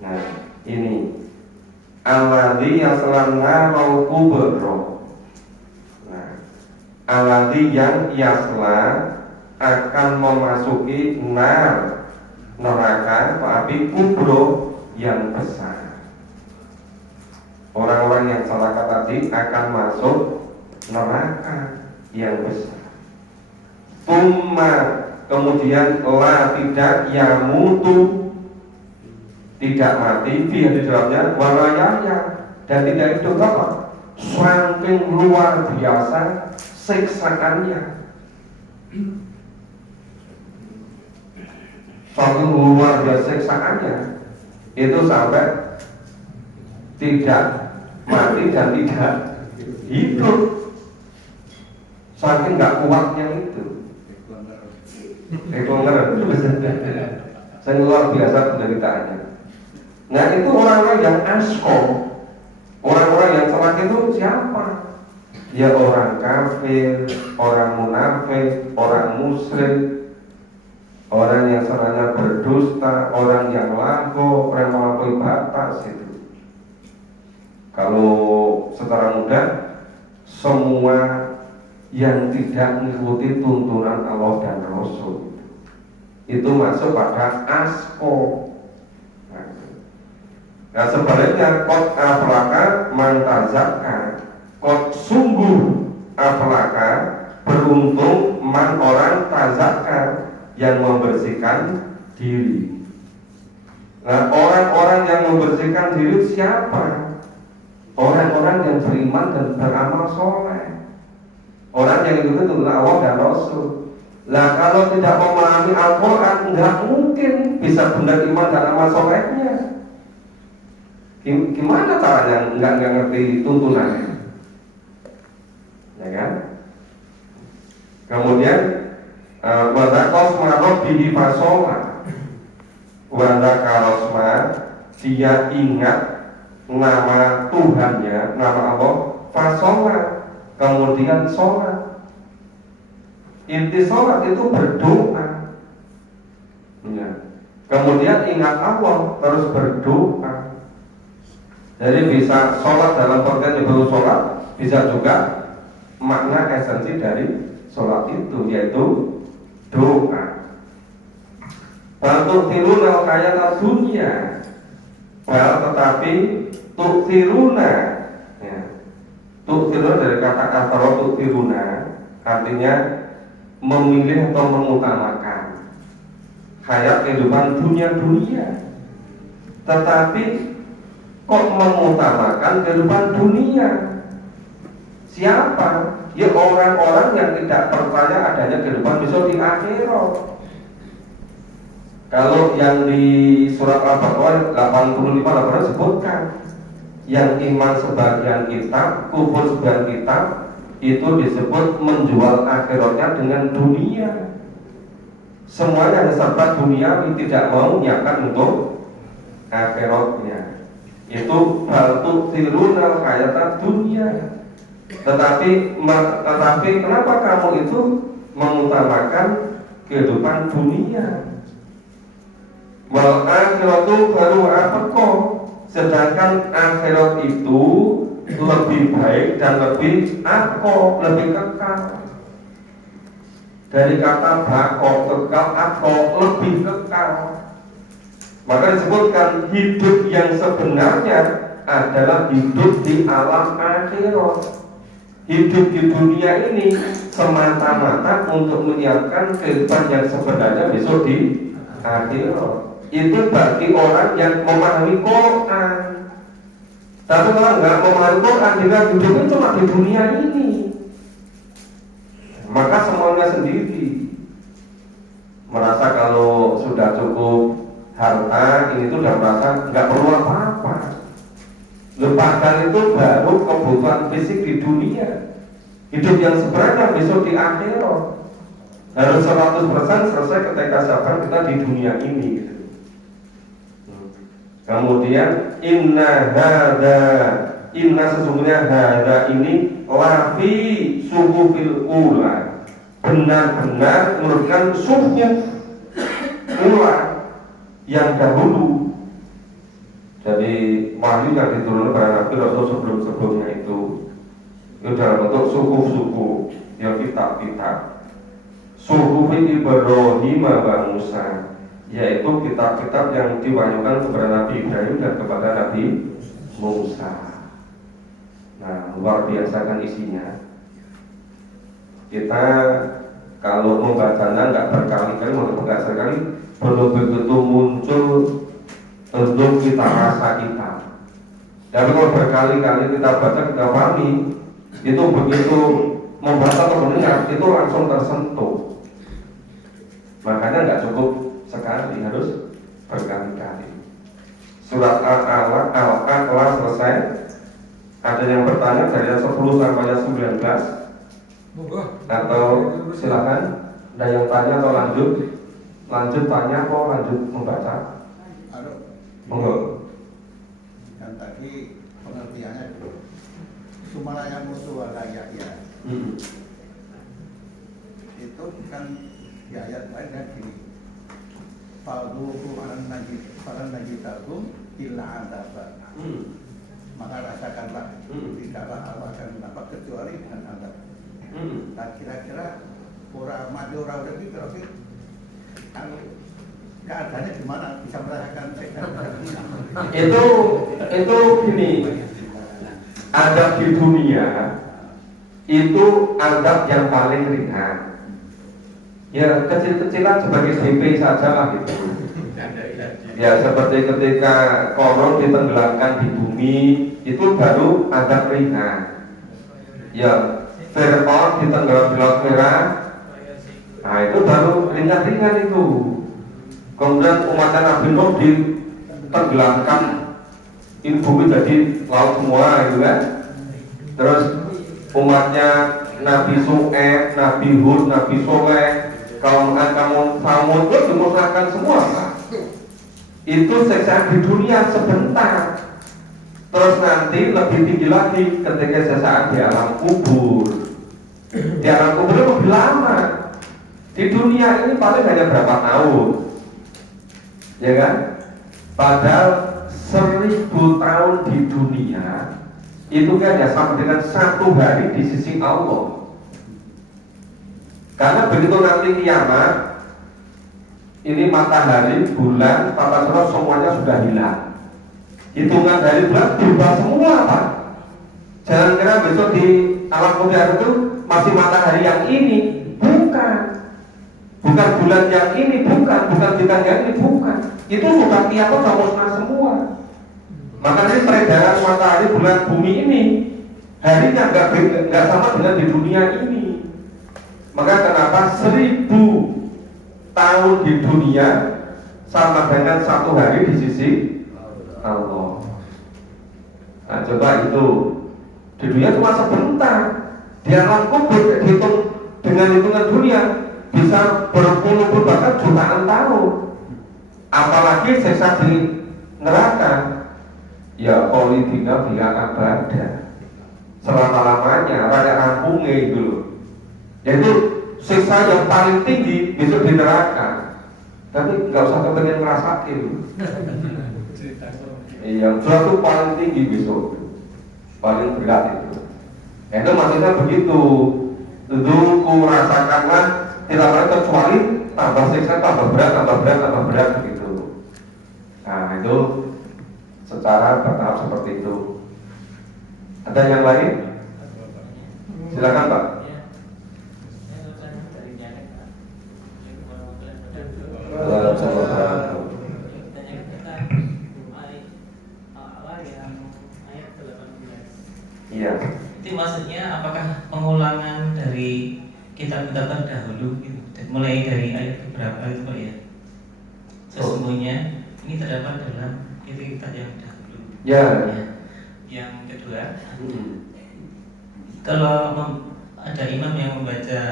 Nah, ini alladzi yaslanna kubro. Nah, alladzi yang yasla akan memasuki neraka api kubro yang besar. Orang-orang yang celaka tadi akan masuk neraka yang besar. Tumma kemudian la tidak yamutu, tidak mati dia di dalamnya, walayaya dan tidak hidup apa? Saking luar biasa siksaannya. Saking luar biasa siksaannya itu sampai tidak mati dan tidak hidup. Saking nggak kuatnya itu. Saya luar biasa penderitaannya. Nah itu orang-orang yang asko, orang-orang yang celaka itu siapa? Ya orang kafir, orang munafik, orang musyrik, orang yang seranya berdusta, orang yang lago, orang melampaui batas itu. Kalau secara mudah, semua yang tidak mengikuti tuntunan Allah dan Rasul itu masuk pada asko. Nah sebaliknya kot aflaka mantazaka, kot sungguh aflaka beruntung man orang tazaka yang membersihkan diri. Nah orang-orang yang membersihkan diri siapa? Orang-orang yang beriman dan beramal soleh, orang yang ikuti tuntunan Allah dan Rasul. Nah kalau tidak memahami Al-Quran nggak mungkin bisa benar iman dan amal solehnya. Gimana caranya nggak ngerti tuntunannya, ya kan? Kemudian wadakos marok bihi fasola, wadakosma dia ingat nama Tuhannya, nama Allah, fasola, kemudian sholat. Inti sholat itu berdoa, ya. Kemudian ingat Allah terus berdoa. Jadi bisa sholat dalam pengertian ibadah sholat, bisa juga makna esensi dari sholat itu yaitu doa. Bantu tiruna kaya dunia, tetapi tuktiruna, ya. Tuktiruna dari kata kasaro tuktiruna artinya memilih atau mengutamakan hayat kehidupan dunia, tetapi kok mengutamakan kehidupan dunia? Siapa? Ya orang-orang yang tidak percaya adanya kehidupan besok di akhirat. Kalau yang di surat Al-Baqarah 85 sebutkan yang iman sebagian kitab, kufur sebagian kitab, itu disebut menjual akhiratnya dengan dunia. Semuanya serba dunia, tidak mau nyiapkan untuk akhiratnya. Itu baltu tirunal hayata dunia. Tetapi kenapa kamu itu mengutamakan kehidupan dunia? Wal akhiratu baru apa? Sedangkan akhirat itu lebih baik dan lebih lebih kekal. Dari kata bako, kekal, lebih kekal. Maka disebutkan hidup yang sebenarnya adalah hidup di alam akhirat. Hidup di dunia ini semata-mata untuk menyiapkan kehidupan yang sebenarnya besok di akhirat. Itu bagi orang yang memahami Quran. Tapi kalau nggak memahami Quran, dia hidupnya cuma di dunia ini. Maka semuanya sendiri merasa kalau sudah cukup harta, ini tuh udah merasa nggak perlu apa-apa. Padahal itu baru kebutuhan fisik di dunia. Hidup yang sebenarnya besok di akhirat harus 100% selesai ketika siapa kita di dunia ini gitu. Kemudian inna sesungguhnya hada ini lafi suhufil ula, benar-benar merupakan suhuf ula yang dahulu. Jadi wahyu yang diturunkan kepada Nabi Rasul sebelum-sebelumnya itu dalam bentuk suhuf-suhuf, yang kitab-kitab. Suhuf Ibrahim wa Musa, yaitu kitab-kitab yang diwahyukan kepada Nabi Ibrahim dan kepada Nabi Musa. Nah, luar biasa kan isinya. Kita kalau membacanya nggak berkali-kali, nggak sekali, betul-betul muncul untuk kita rasa kita. Tapi kalau berkali-kali kita baca, kita pahami, itu begitu membaca atau mendengar, itu langsung tersentuh. Makanya nggak cukup sekali, harus berkali-kali. Surat Al-A'la selesai. Ada yang bertanya dari 10 sampai 19? Atau silakan, ada yang tanya atau lanjut tanya atau lanjut membaca? Monggo. Yang tadi pengertiannya dulu. Sumalaya musuh ya. Itu kan di ayat lain kan gini. Falduhu falan najitakum illa adaba. Maka rasakanlah tidaklah Allah akan mendapat kecuali dengan adab. Nah, kira-kira orang mati orang udah gitu, kalau keadaannya gimana bisa merasakan itu gini, adab di dunia itu adab yang paling ringan. Ya kecil-kecilan sebagai DP saja lah gitu. Ya seperti ketika korun ditenggelamkan di bumi, itu baru adab ringan. Ya Fir'aun ditenggelam di Laut Merah, nah itu baru ringan-ringan itu. Kemudian umatnya Nabi Nuh ditenggelamkan, ini bumi jadi laut semua gitu kan. Terus umatnya Nabi Su'aib, Nabi Hud, Nabi Soleh, kaum Samud itu dimusnahkan semua kan? Itu siksaan di dunia sebentar. Terus nanti lebih tinggi lagi ketika siksaan di alam kubur. Di alam kubur itu lebih lama. Di dunia ini paling hanya berapa tahun, ya kan? Padahal 1000 tahun di dunia itu kan ya sama dengan 1 hari di sisi Allah. Karena begitu nanti kiamat, ini matahari, bulan, tata surya semuanya sudah hilang. Hitungan dari bulan berubah semua, Pak. Jangan kira besok di alam kubur itu masih matahari yang ini, bukan bulan yang ini, bukan bintang yang ini, bukan. Itu sudah kiamat, sudah musnah semua. Maka dari peredaran matahari, bulan, bumi ini harinya nggak sama dengan di dunia ini. Maka kenapa 1000 tahun di dunia sama dengan 1 hari di sisi Allah. Nah coba itu di dunia cuma sebentar, di alam kubur dihitung dengan hitungan dunia bisa berpuluh-puluh bahkan jutaan tahun. Apalagi siksa di neraka, ya kholidina fiha abada, selama-lamanya, rada rampungnya itu loh. Yaitu siksa yang paling tinggi besok di neraka. Tapi nggak usah kepengen ngerasain. Yang itu paling tinggi besok, paling berat itu. Itu maksudnya begitu. Zuku rasakanlah tidak lain kecuali tambah siksa, tambah berat begitu. Nah itu secara bertahap seperti itu. Ada yang lain? Silakan Pak. Iya. Itu maksudnya apakah pengulangan dari kitab-kitab terdahulu gitu? Mulai dari ayat berapa itu Pak ya? Sesungguhnya ini terdapat dalam kitab yang dahulu. Ya. Yang kedua, kalau ada imam yang membaca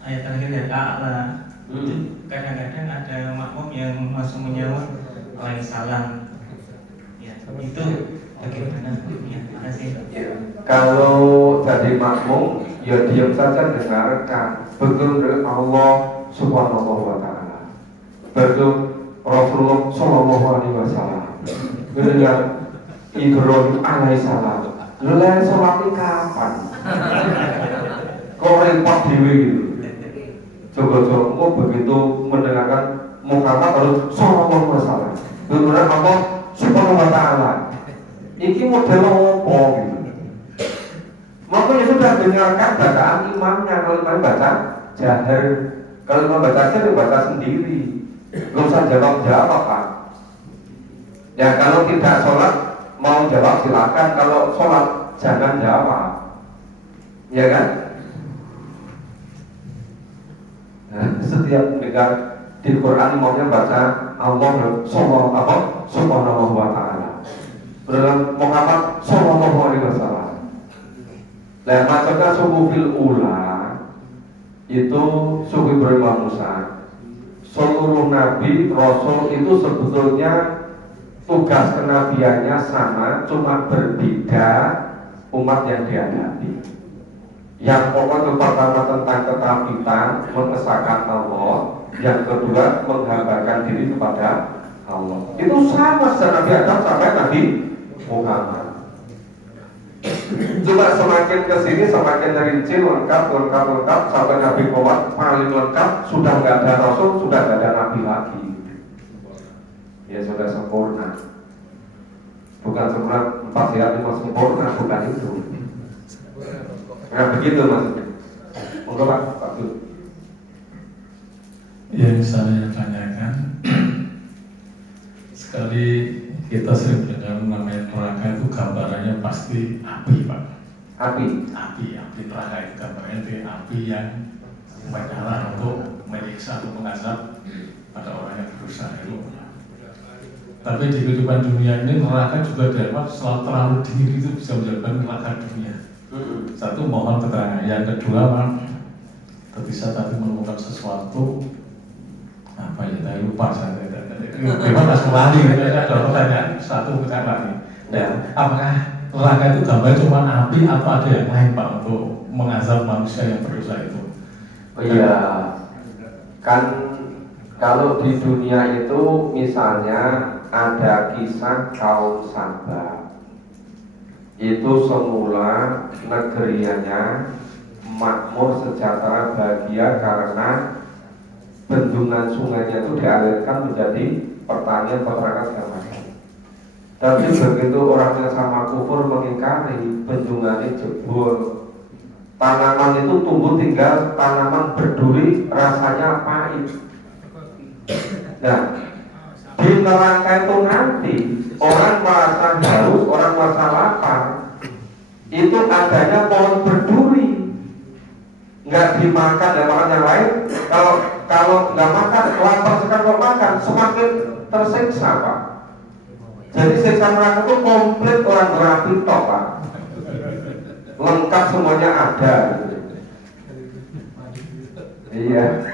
ayat terakhir dari A'la, itu kadang-kadang ada makmum yang langsung menjawab Waalaikumsalam. Ya, itu bagaimana? Ya, terima kasih. Ya. Kalau jadi makmum, ya diam saja dengarkan. Betul Allah Subhanahu wa Ta'ala. Betul Rasulullah Sallallahu Alaihi Wasallam. Betul Ibrahim alaihissalam. Lelai sholatnya kapan? Kok repot dewi gitu? Coba-coba begitu mendengarkan Muhammad harus Sallallahu Alaihi Wasallam. Betul Allah Subhanahu wa Ta'ala. Ini model apa gitu? Makanya sudah dengarkan bacaan imamnya. Kalau imam baca jahar, kalau imam baca jahar baca sendiri. Gak usah jawab Pak. Ya kalau tidak sholat mau jawab silakan. Kalau sholat jangan jawab. Ya kan? Nah, setiap mendengar di Quran imamnya baca Allah Subhanahu wa Ta'ala. Dalam Muhammad Sallallahu Alaihi Wasallam. Nah, maksudnya suku fil ula itu suku Ibrahim Musa. Seluruh nabi, rasul itu sebetulnya tugas kenabiannya sama, cuma berbeda umat yang dihadapi. Yang pokok pertama tentang ketaatan, mengesahkan Allah. Yang kedua menghambakan diri kepada Allah. Itu sama secara Nabi Adam sampai Nabi Muhammad. Coba semakin kesini semakin rinci lengkap sampai Nabi Muhammad paling lengkap, sudah nggak ada Rasul, sudah nggak ada Nabi lagi. Ya sudah sempurna. Bukan sempurna 4 sehat 5 sempurna, bukan itu. Nah begitu maksudnya. Monggo Pak Dut. Yang saya tanyakan, sekali kita sering dengar namanya neraka itu gambarannya pasti api Pak. Api Neraka itu gambarnya itu api yang menyala untuk menyiksa atau mengazab pada orang yang berusaha ilmunya. Tapi di kehidupan dunia ini neraka juga dapat selalu terlalu dingin itu bisa menyebabkan neraka dunia. Satu, mohon keterangan. Yang kedua, Pak, ketika tadi menemukan sesuatu apa ya, saya lupa saya memang harus kembali. Ada pertanyaan satu bukan lagi. Dan apakah neraka itu gambar cuma api atau ada yang lain Pak untuk mengazab manusia yang berdosa itu? Oh iya, kan kalau di dunia itu misalnya ada kisah kaum Sabah. Itu semula negeriannya makmur, sejahtera, bahagia karena bendungan sungainya itu dialirkan menjadi pertanian, peternakan segala macam. Tapi begitu orangnya sama kufur mengingkari, bendungannya jebol, tanaman itu tumbuh tinggal tanaman berduri, rasanya pahit. Nah, di neraka itu nanti orang merasa haus, orang merasa lapar, itu adanya pohon berduri, nggak dimakan dan makan yang lain. Kalau nggak makan, lapar sekali kalau makan, semakin tersiksa Pak. Jadi siksa neraka itu komplit, orang berapi tok Pak, lengkap semuanya ada. Iya,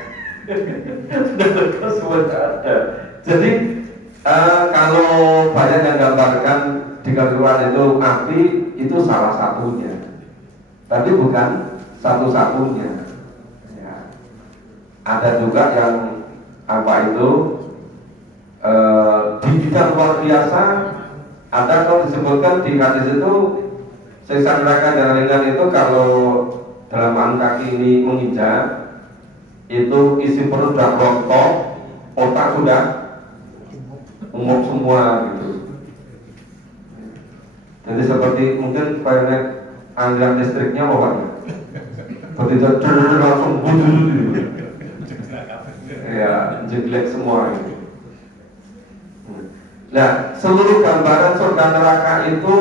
lengkap semuanya ada. Jadi kalau banyak yang gambarkan di Al-Quran itu api itu salah satunya, tapi bukan satu-satunya. Ya. Ada juga yang apa itu di bidang luar biasa. Ada kalau disebutkan di hadis itu siksa neraka yang ringan itu kalau dalaman kaki ini menginjak, itu isi perut sudah rontok, otak sudah umum semua gitu. Jadi seperti mungkin kayak aliran listriknya bawahnya, begitu langsung bunyi, ya jeglek semua gitu. Nah, seluruh gambaran surga neraka itu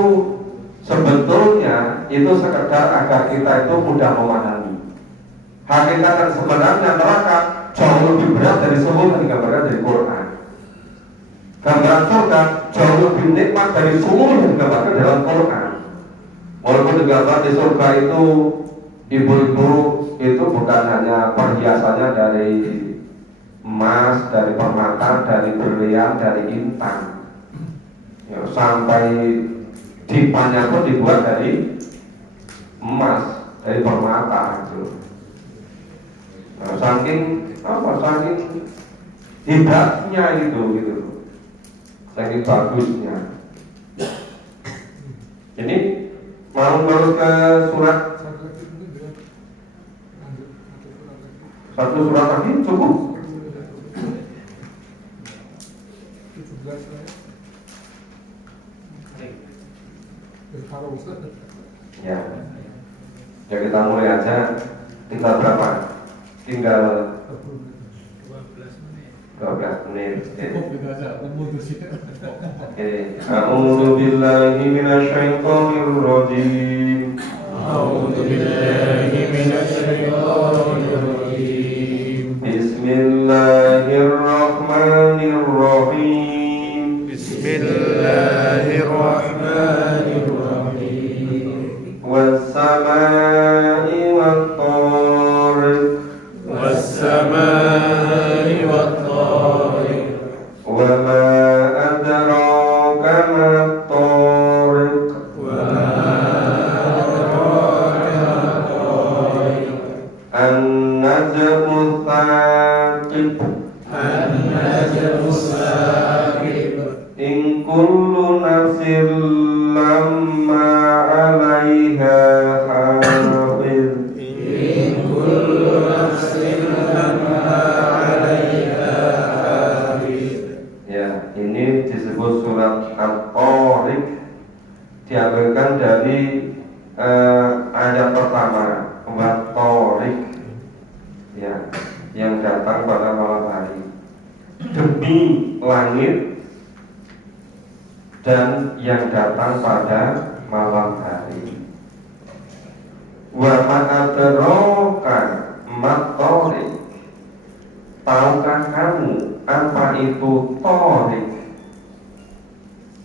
sebetulnya itu sekedar agar kita itu mudah memahami. Hakikat yang sebenarnya neraka jauh lebih berat dari semua yang digambarkan dari Quran. Gambaran surga jauh lebih nikmat dari semua yang digambarkan dalam Quran. Walaupun digambar di surga itu ibu-ibu itu bukan hanya perhiasannya dari emas, dari permata, dari berlian, dari intan. Ya, sampai dipannya pun dibuat dari emas, dari permata gitu. Nah, saking hebatnya gitu, saking bagusnya. Ini mau terus ke surat satu surat lagi cukup. Ya, ya kita mulai aja. Tinggal berapa? Tinggal 12 menit. Oke. A'udzu billahi minasyaitonir rajim. A'udzu billahi minasyaitonir rajim. Bismillahirrahmanirrahim. Bismillahirrahmanirrahim. Was-samaa'i wat-thariq. Was-samaa'i wat-thariq. Wa ma adraka mat-thariq. Wa ma adraka mat-thariq. An-najmu tsaqib. An-najmu tsaqib. In kullu nafsin lamma 'alaiha hafiz. In kullu nafsin lamma 'alaiha hafiz. Ya, ini disebut surat At-Thariq, diambilkan dari ayat pertama, Wat-Thariq, ya, yang datang pada malam hari. Demi langit dan yang datang pada malam hari. Wa ma adraka mat-thariq. Tahukah kamu apa itu thariq?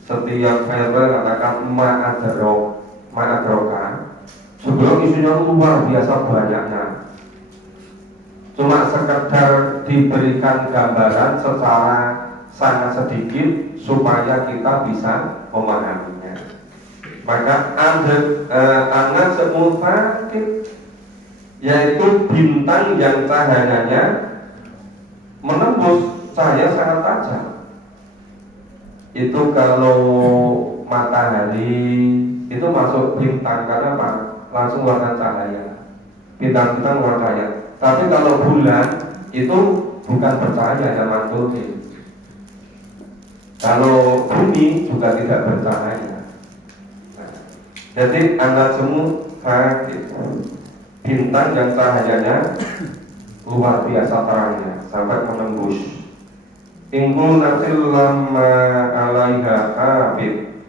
Setiap verba katakan ma adraka. Sebelum isunya luar biasa banyaknya. Cuma sekedar diberikan gambaran secara sangat sedikit supaya kita bisa memahaminya. Maka anak semufakir, yaitu bintang yang cahayanya menembus cahaya sangat tajam. Itu kalau matahari itu masuk bintang, karena apa? Langsung warna cahaya. Bintang-bintang warna cahaya. Tapi kalau bulan itu bukan bercahaya, ya mantulin. Kalau bumi juga tidak bercahaya. Jadi anak semua bintang yang cahayanya luar biasa terangnya sampai menembus. Ingkul nafsil lama alaiha hafid.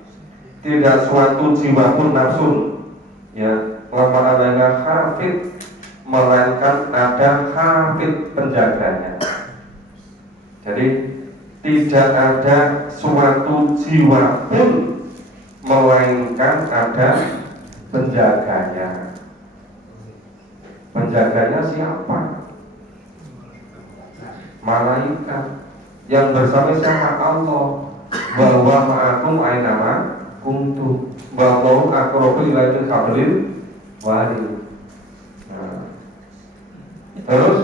Tidak suatu jiwa pun nafsun, ya, lama alaiha hafid, melainkan ada hafid penjaganya. Jadi tidak ada suatu jiwa pun melainkan ada penjaganya. Penjaganya siapa? Malaikat yang bersama siapa? Allah. Bahwa ma'akum ainama kuntum bahwa aqrabu ilaihi hablil warid. Terus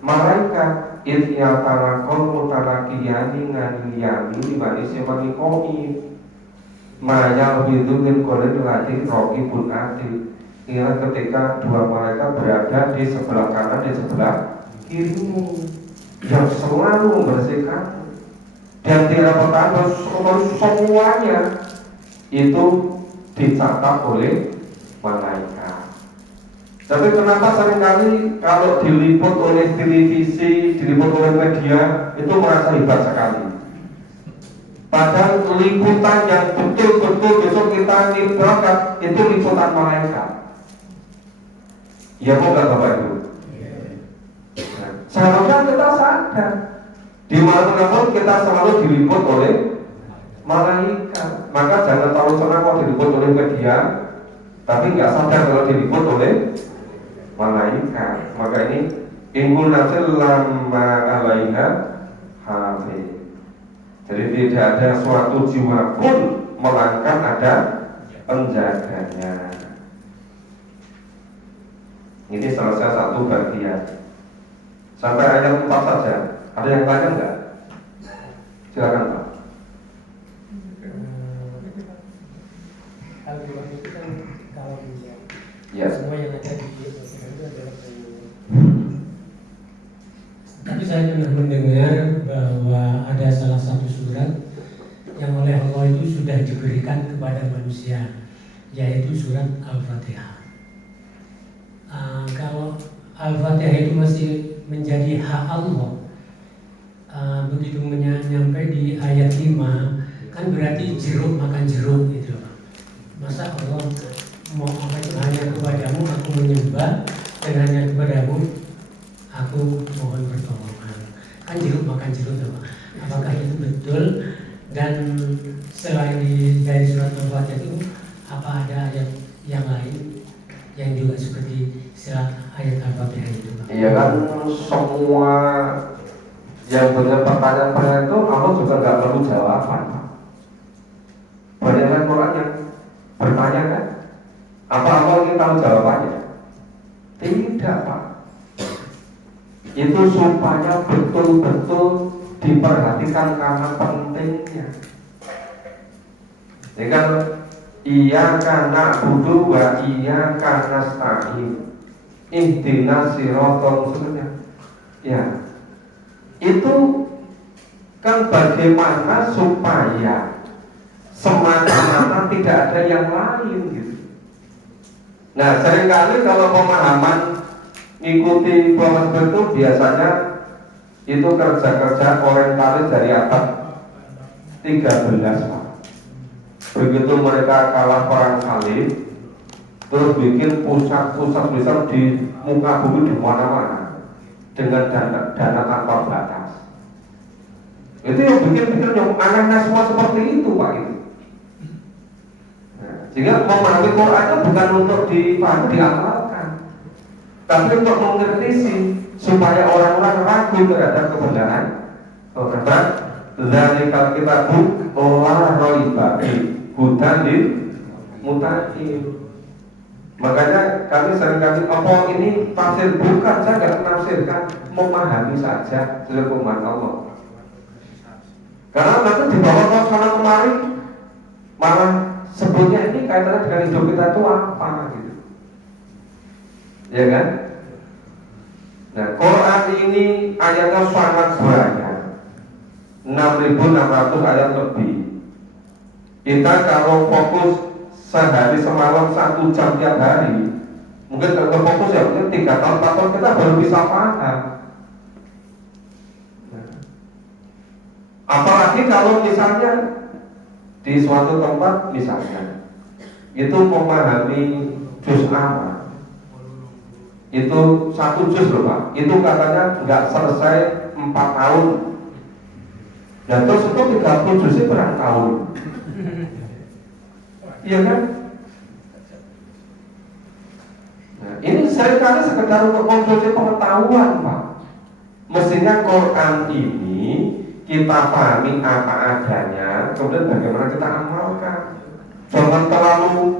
malaikat isyatarakon mutalakiyani nganiyami dimana siapa nikoi mayal hidungin kolen latih roki pun ati. Ingat ketika dua malaikat berada di sebelah kanan, di sebelah kirimu, yang selalu membersihkan dan tidak pertama semuanya itu dicatat oleh malaikat. Tapi kenapa seringkali kalau diliput oleh televisi, diliput oleh media itu merasa hebat sekali. Padahal liputan yang betul-betul besok kita nibrakan itu liputan malaikat. Ya mau nggak Bapak Ibu? Nah, seharusnya kita sadar di mana-mana kita selalu diliput oleh malaikat. Maka jangan terlalu senang kalau diliput oleh media, tapi nggak sadar kalau diliput oleh malaikat. Maka ini ingkul nasil lama alaiha hafiz. Jadi tidak ada suatu jiwa pun melainkan ada penjaganya. Ini selesai satu bagian. Sampai ayat 4 saja. Ada yang tanya enggak? Silakan Pak. Al-Quran itu kan kalau bisa Ya. semua yang ada di Al-Quran itu adalah tapi saya pernah mendengar bahwa ada salah satu surat yang oleh Allah itu sudah diberikan kepada manusia, yaitu surat Al-Fatihah. Kalau Al-Fatihah itu masih menjadi hak Allah, begitu nyampe di ayat 5 kan berarti jeruk makan jeruk gitu. Masa Allah mau apa itu hanya kepadamu aku menyembah dan hanya kepadamu aku mohon pertolongan. Kan jeruk makan jeruk ya, Pak. Apakah itu betul? Dan selain dari surat Al-Fatihah itu apa ada ayat yang lain yang juga seperti ayat Al-Fatihah itu, Pak? Iya kan, semua yang punya pertanyaan-pertanyaan itu Allah juga nggak perlu jawaban. Banyak yang Quran yang bertanya kan, apa Allah ingin tahu jawabannya? Tidak Pak. Itu supaya betul-betul diperhatikan karena pentingnya. Ya kan, iya karena budu wa iya karena nasta'in. Ihdinas siratal mustaqim. Ya. Itu kan bagaimana supaya semata-mata tidak ada yang lain gitu. Nah, seringkali kalau pemahaman mengikuti pemahaman itu biasanya itu kerja-kerja orientalis dari abad 13 Pak. Begitu mereka kalah perang salib, terus bikin pusat-pusat besar di muka bumi di mana-mana dengan dana tanpa batas. Itu yang bikin yang aneh-aneh semua seperti itu Pak itu. Nah, sehingga memahami Quran itu bukan untuk dipahami, diamalkan, tapi untuk mengkritisi supaya orang-orang ragu terhadap kebenaran. Karena zalikal kitabu la raiba hudan lil muttaqin. Makanya kami seringkali apa ini tafsir, bukan, saya nggak menafsirkan, memahami saja firman Allah. Karena nanti di bawah ke sana kemari malah sebutnya ini kaitannya dengan hidup kita itu apa gitu, ya kan? Nah, Quran ini ayatnya sangat banyak, 6.600 ayat lebih. Kita kalau fokus sehari semalam 1 jam tiap hari, mungkin kalau fokus ya mungkin 3 tahun 4 tahun kita baru bisa paham. Apalagi kalau misalnya di suatu tempat misalnya itu memahami juz amma, itu 1 juz loh Pak, itu katanya nggak selesai 4 tahun. Ya terus itu 30 juz itu berapa tahun? Iya kan? Nah, ini seringkali sekedar untuk konsumsi pengetahuan, Pak. Mestinya Quran ini kita pahami apa adanya, kemudian bagaimana kita amalkan. Jangan terlalu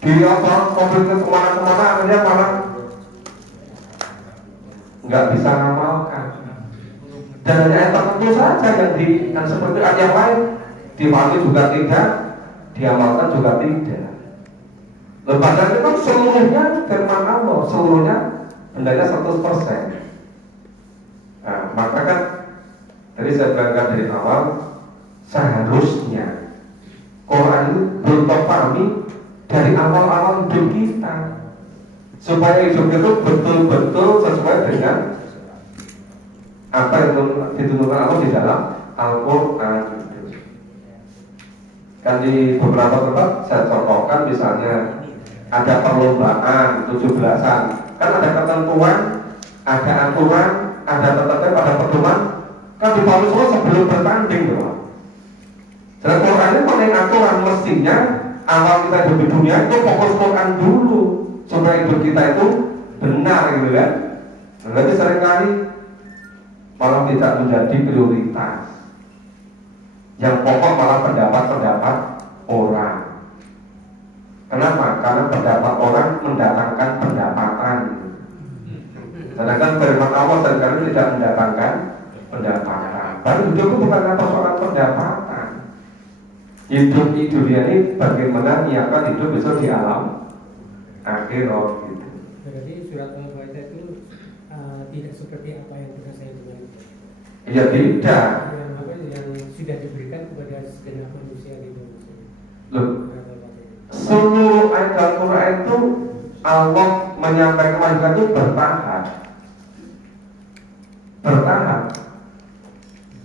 dia mobil ke kemana-kemana, akhirnya malah nggak bisa ngamalkan. Dan hanya ayat tertentu saja yang seperti ayat yang lain dipahami juga tidak, diamalkan juga tidak. Padahal itu kan seluruhnya firman Allah, seluruhnya hendaknya 100%. Nah, maka kan tadi saya bilangkan dari awal, seharusnya Quran itu berpahami dari awal-awal hidup kita, supaya hidup itu betul-betul sesuai dengan apa yang dituntutkan Allah di dalam Al-Quran. Kan di beberapa tempat saya contohkan, misalnya ada perlombaan 17-an, kan ada ketentuan, ada aturan, ada tertentu, ada pedoman, kan dipahami semua sebelum bertanding, loh. Jadi Quran ini paling aturan, mestinya awal kita hidup di dunia itu fokus Quran dulu supaya hidup kita itu benar, gitu kan. Nanti seringkali malah tidak menjadi prioritas. Yang pokok malah pendapat-pendapat orang. Kenapa? Karena pendapat orang mendatangkan pendapatan. Sedangkan firman Allah seringkali tidak mendatangkan pendapatan. Baru hidup itu bukan persoalan pendapatan. Hidup di dunia ini bagaimana menyiapkan hidup besok di alam akhirat gitu. Berarti surat Al-Fatihah itu tidak seperti apa yang pernah saya dengar. Iya, tidak. Yang sudah diberikan kepada segenap manusia gitu. Loh, seluruh ayat Al-Quran itu Allah menyampaikan manusia itu bertahap.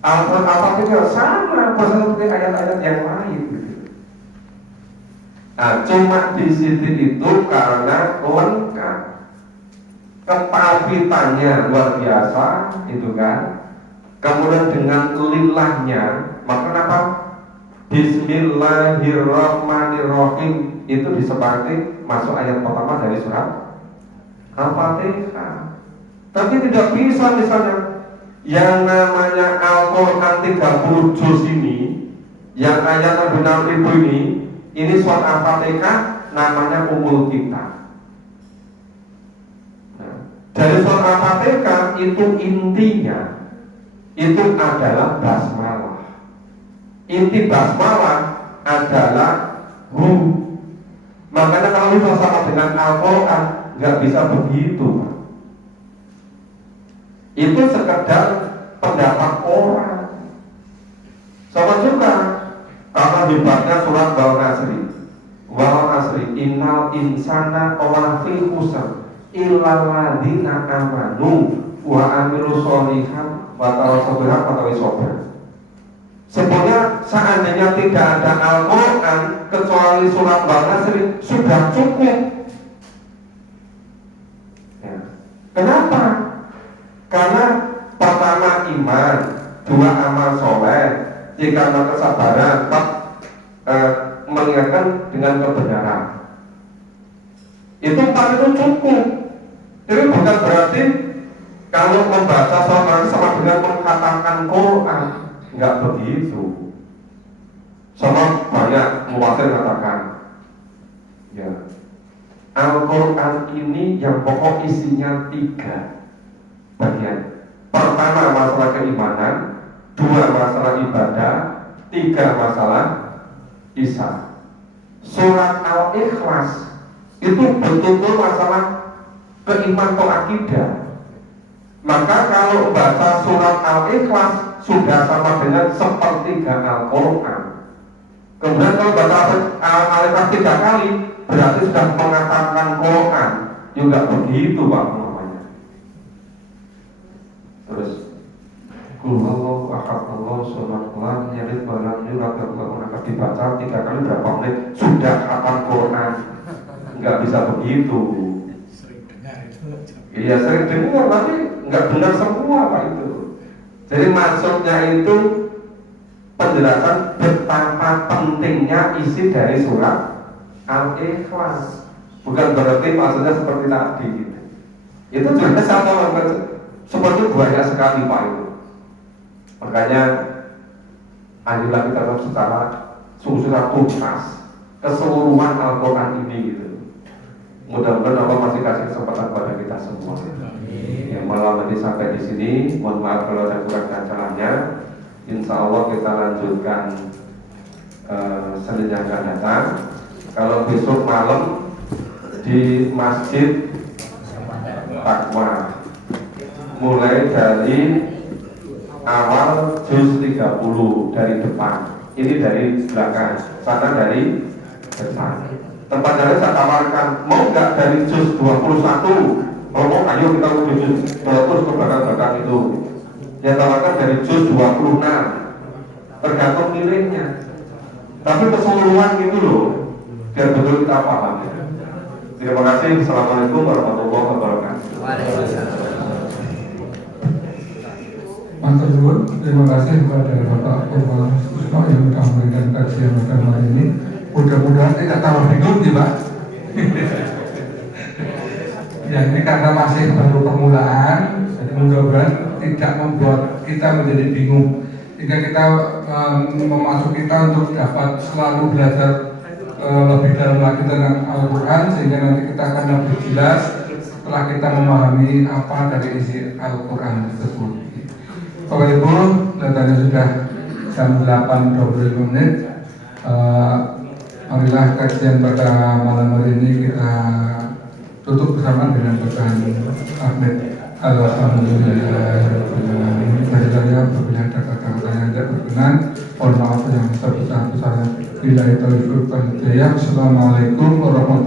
Al-Fatihah sama persis seperti ayat-ayat yang lain. Nah, cuma di situ itu karena lengkap, kepavitannya luar biasa, itu kan. Kemudian dengan lillahnya, maka apa? Bismillahirrahmanirrahim itu disepakati masuk ayat pertama dari surat Al-Fatihah. Tapi tidak bisa misalnya yang namanya Al-Quran 30 juz ini, yang ayat 6.000 ini surat Al-Fatihah namanya Ummul Kitab. Nah, dari surat Al-Fatihah itu intinya itu adalah basmalah. Inti basmalah adalah hu. Makanya kalau itu sama dengan Al-Quran nggak bisa begitu. Itu sekedar pendapat orang. Sama juga karena hebatnya surat Wal-Nasri. Wal-Nasri innal insana lafi khusr illal ladzina amanu wa amilus sholihat wa tawassaw bil haqqi wa tawassaw sabr. Sebenarnya seandainya tidak ada Al-Quran kecuali surat Wal-Nasri sudah cukup. Ya. Kenapa? Karena pertama iman, dua amal soleh, tiga amal kesabaran, empat mengingatkan dengan kebenaran. Itu empat itu cukup. Jadi bukan berarti kalau membaca surat sama dengan mengkatakan Quran, nggak begitu. Sama banyak mufassir katakan, ya Al-Quran ini yang pokok isinya 3 bagian. Pertama masalah keimanan, 2 masalah ibadah, 3 masalah Isa. Surat Al-Ikhlas itu betul-betul masalah keimanan atau akidah. Maka kalau baca surat Al-Ikhlas sudah sama dengan sepertiga Al-Quran. Kemudian kalau baca Al-Ikhlas 3 kali berarti sudah mengatakan Quran. Juga begitu Pak namanya. Terus Kullallahu ahad Allah surat lam yalid wa lam yulad wa lam yakul dibaca 3 kali berapa menit sudah hafal Quran. Enggak bisa begitu. Sering dengar itu. Iya sering dengar tapi enggak benar semua Pak itu. Jadi maksudnya itu penjelasan betapa pentingnya isi dari surat Al-Ikhlas. Bukan berarti maksudnya seperti tadi gitu. Itu juga sama seperti banyak sekali Pak itu. Makanya ayolah kita secara secara tuntas keseluruhan Al-Quran ini gitu. Mudah-mudahan Allah masih kasih kesempatan pada kita semua. Yang malam ini sampai di sini. Mohon maaf kalau ada kurang dan salahnya. Insya Allah kita lanjutkan Senin yang akan datang. Kalau besok malam di Masjid Takwa, mulai dari awal juz 30 dari depan. Ini dari belakang, sana dari depan. Tempatnya saya tawarkan, mau nggak dari juz 21? Kalau mau ayo kita ke juz 20 ke belakang-belakang itu. Saya tawarkan dari juz 26. Tergantung nilainya. Tapi keseluruhan gitu loh, biar betul kita paham ya. Terima kasih. Assalamualaikum warahmatullahi wabarakatuh. Matur nuwun, terima kasih kepada Bapak Purwal Susno yang sudah memberikan kajian pada malam ini. Mudah-mudahan tidak tambah bingung nih Pak. Ya ini karena masih baru permulaan, jadi mudah-mudahan tidak membuat kita menjadi bingung. Jika kita memaksud kita untuk dapat selalu belajar lebih dalam lagi tentang Al-Quran, sehingga nanti kita akan lebih jelas setelah kita memahami apa dari isi Al-Quran tersebut. Bapak Ibu, datanya sudah jam 8.25 menit. Marilah kajian pada malam hari ini kita tutup bersama dengan bacaan Ahmed. Alhamdulillah. Dari saya apabila ada kata-kata yang tidak berkenan, mohon maaf yang sebesar-besarnya. Bila itu Assalamualaikum warahmatullahi wabarakatuh.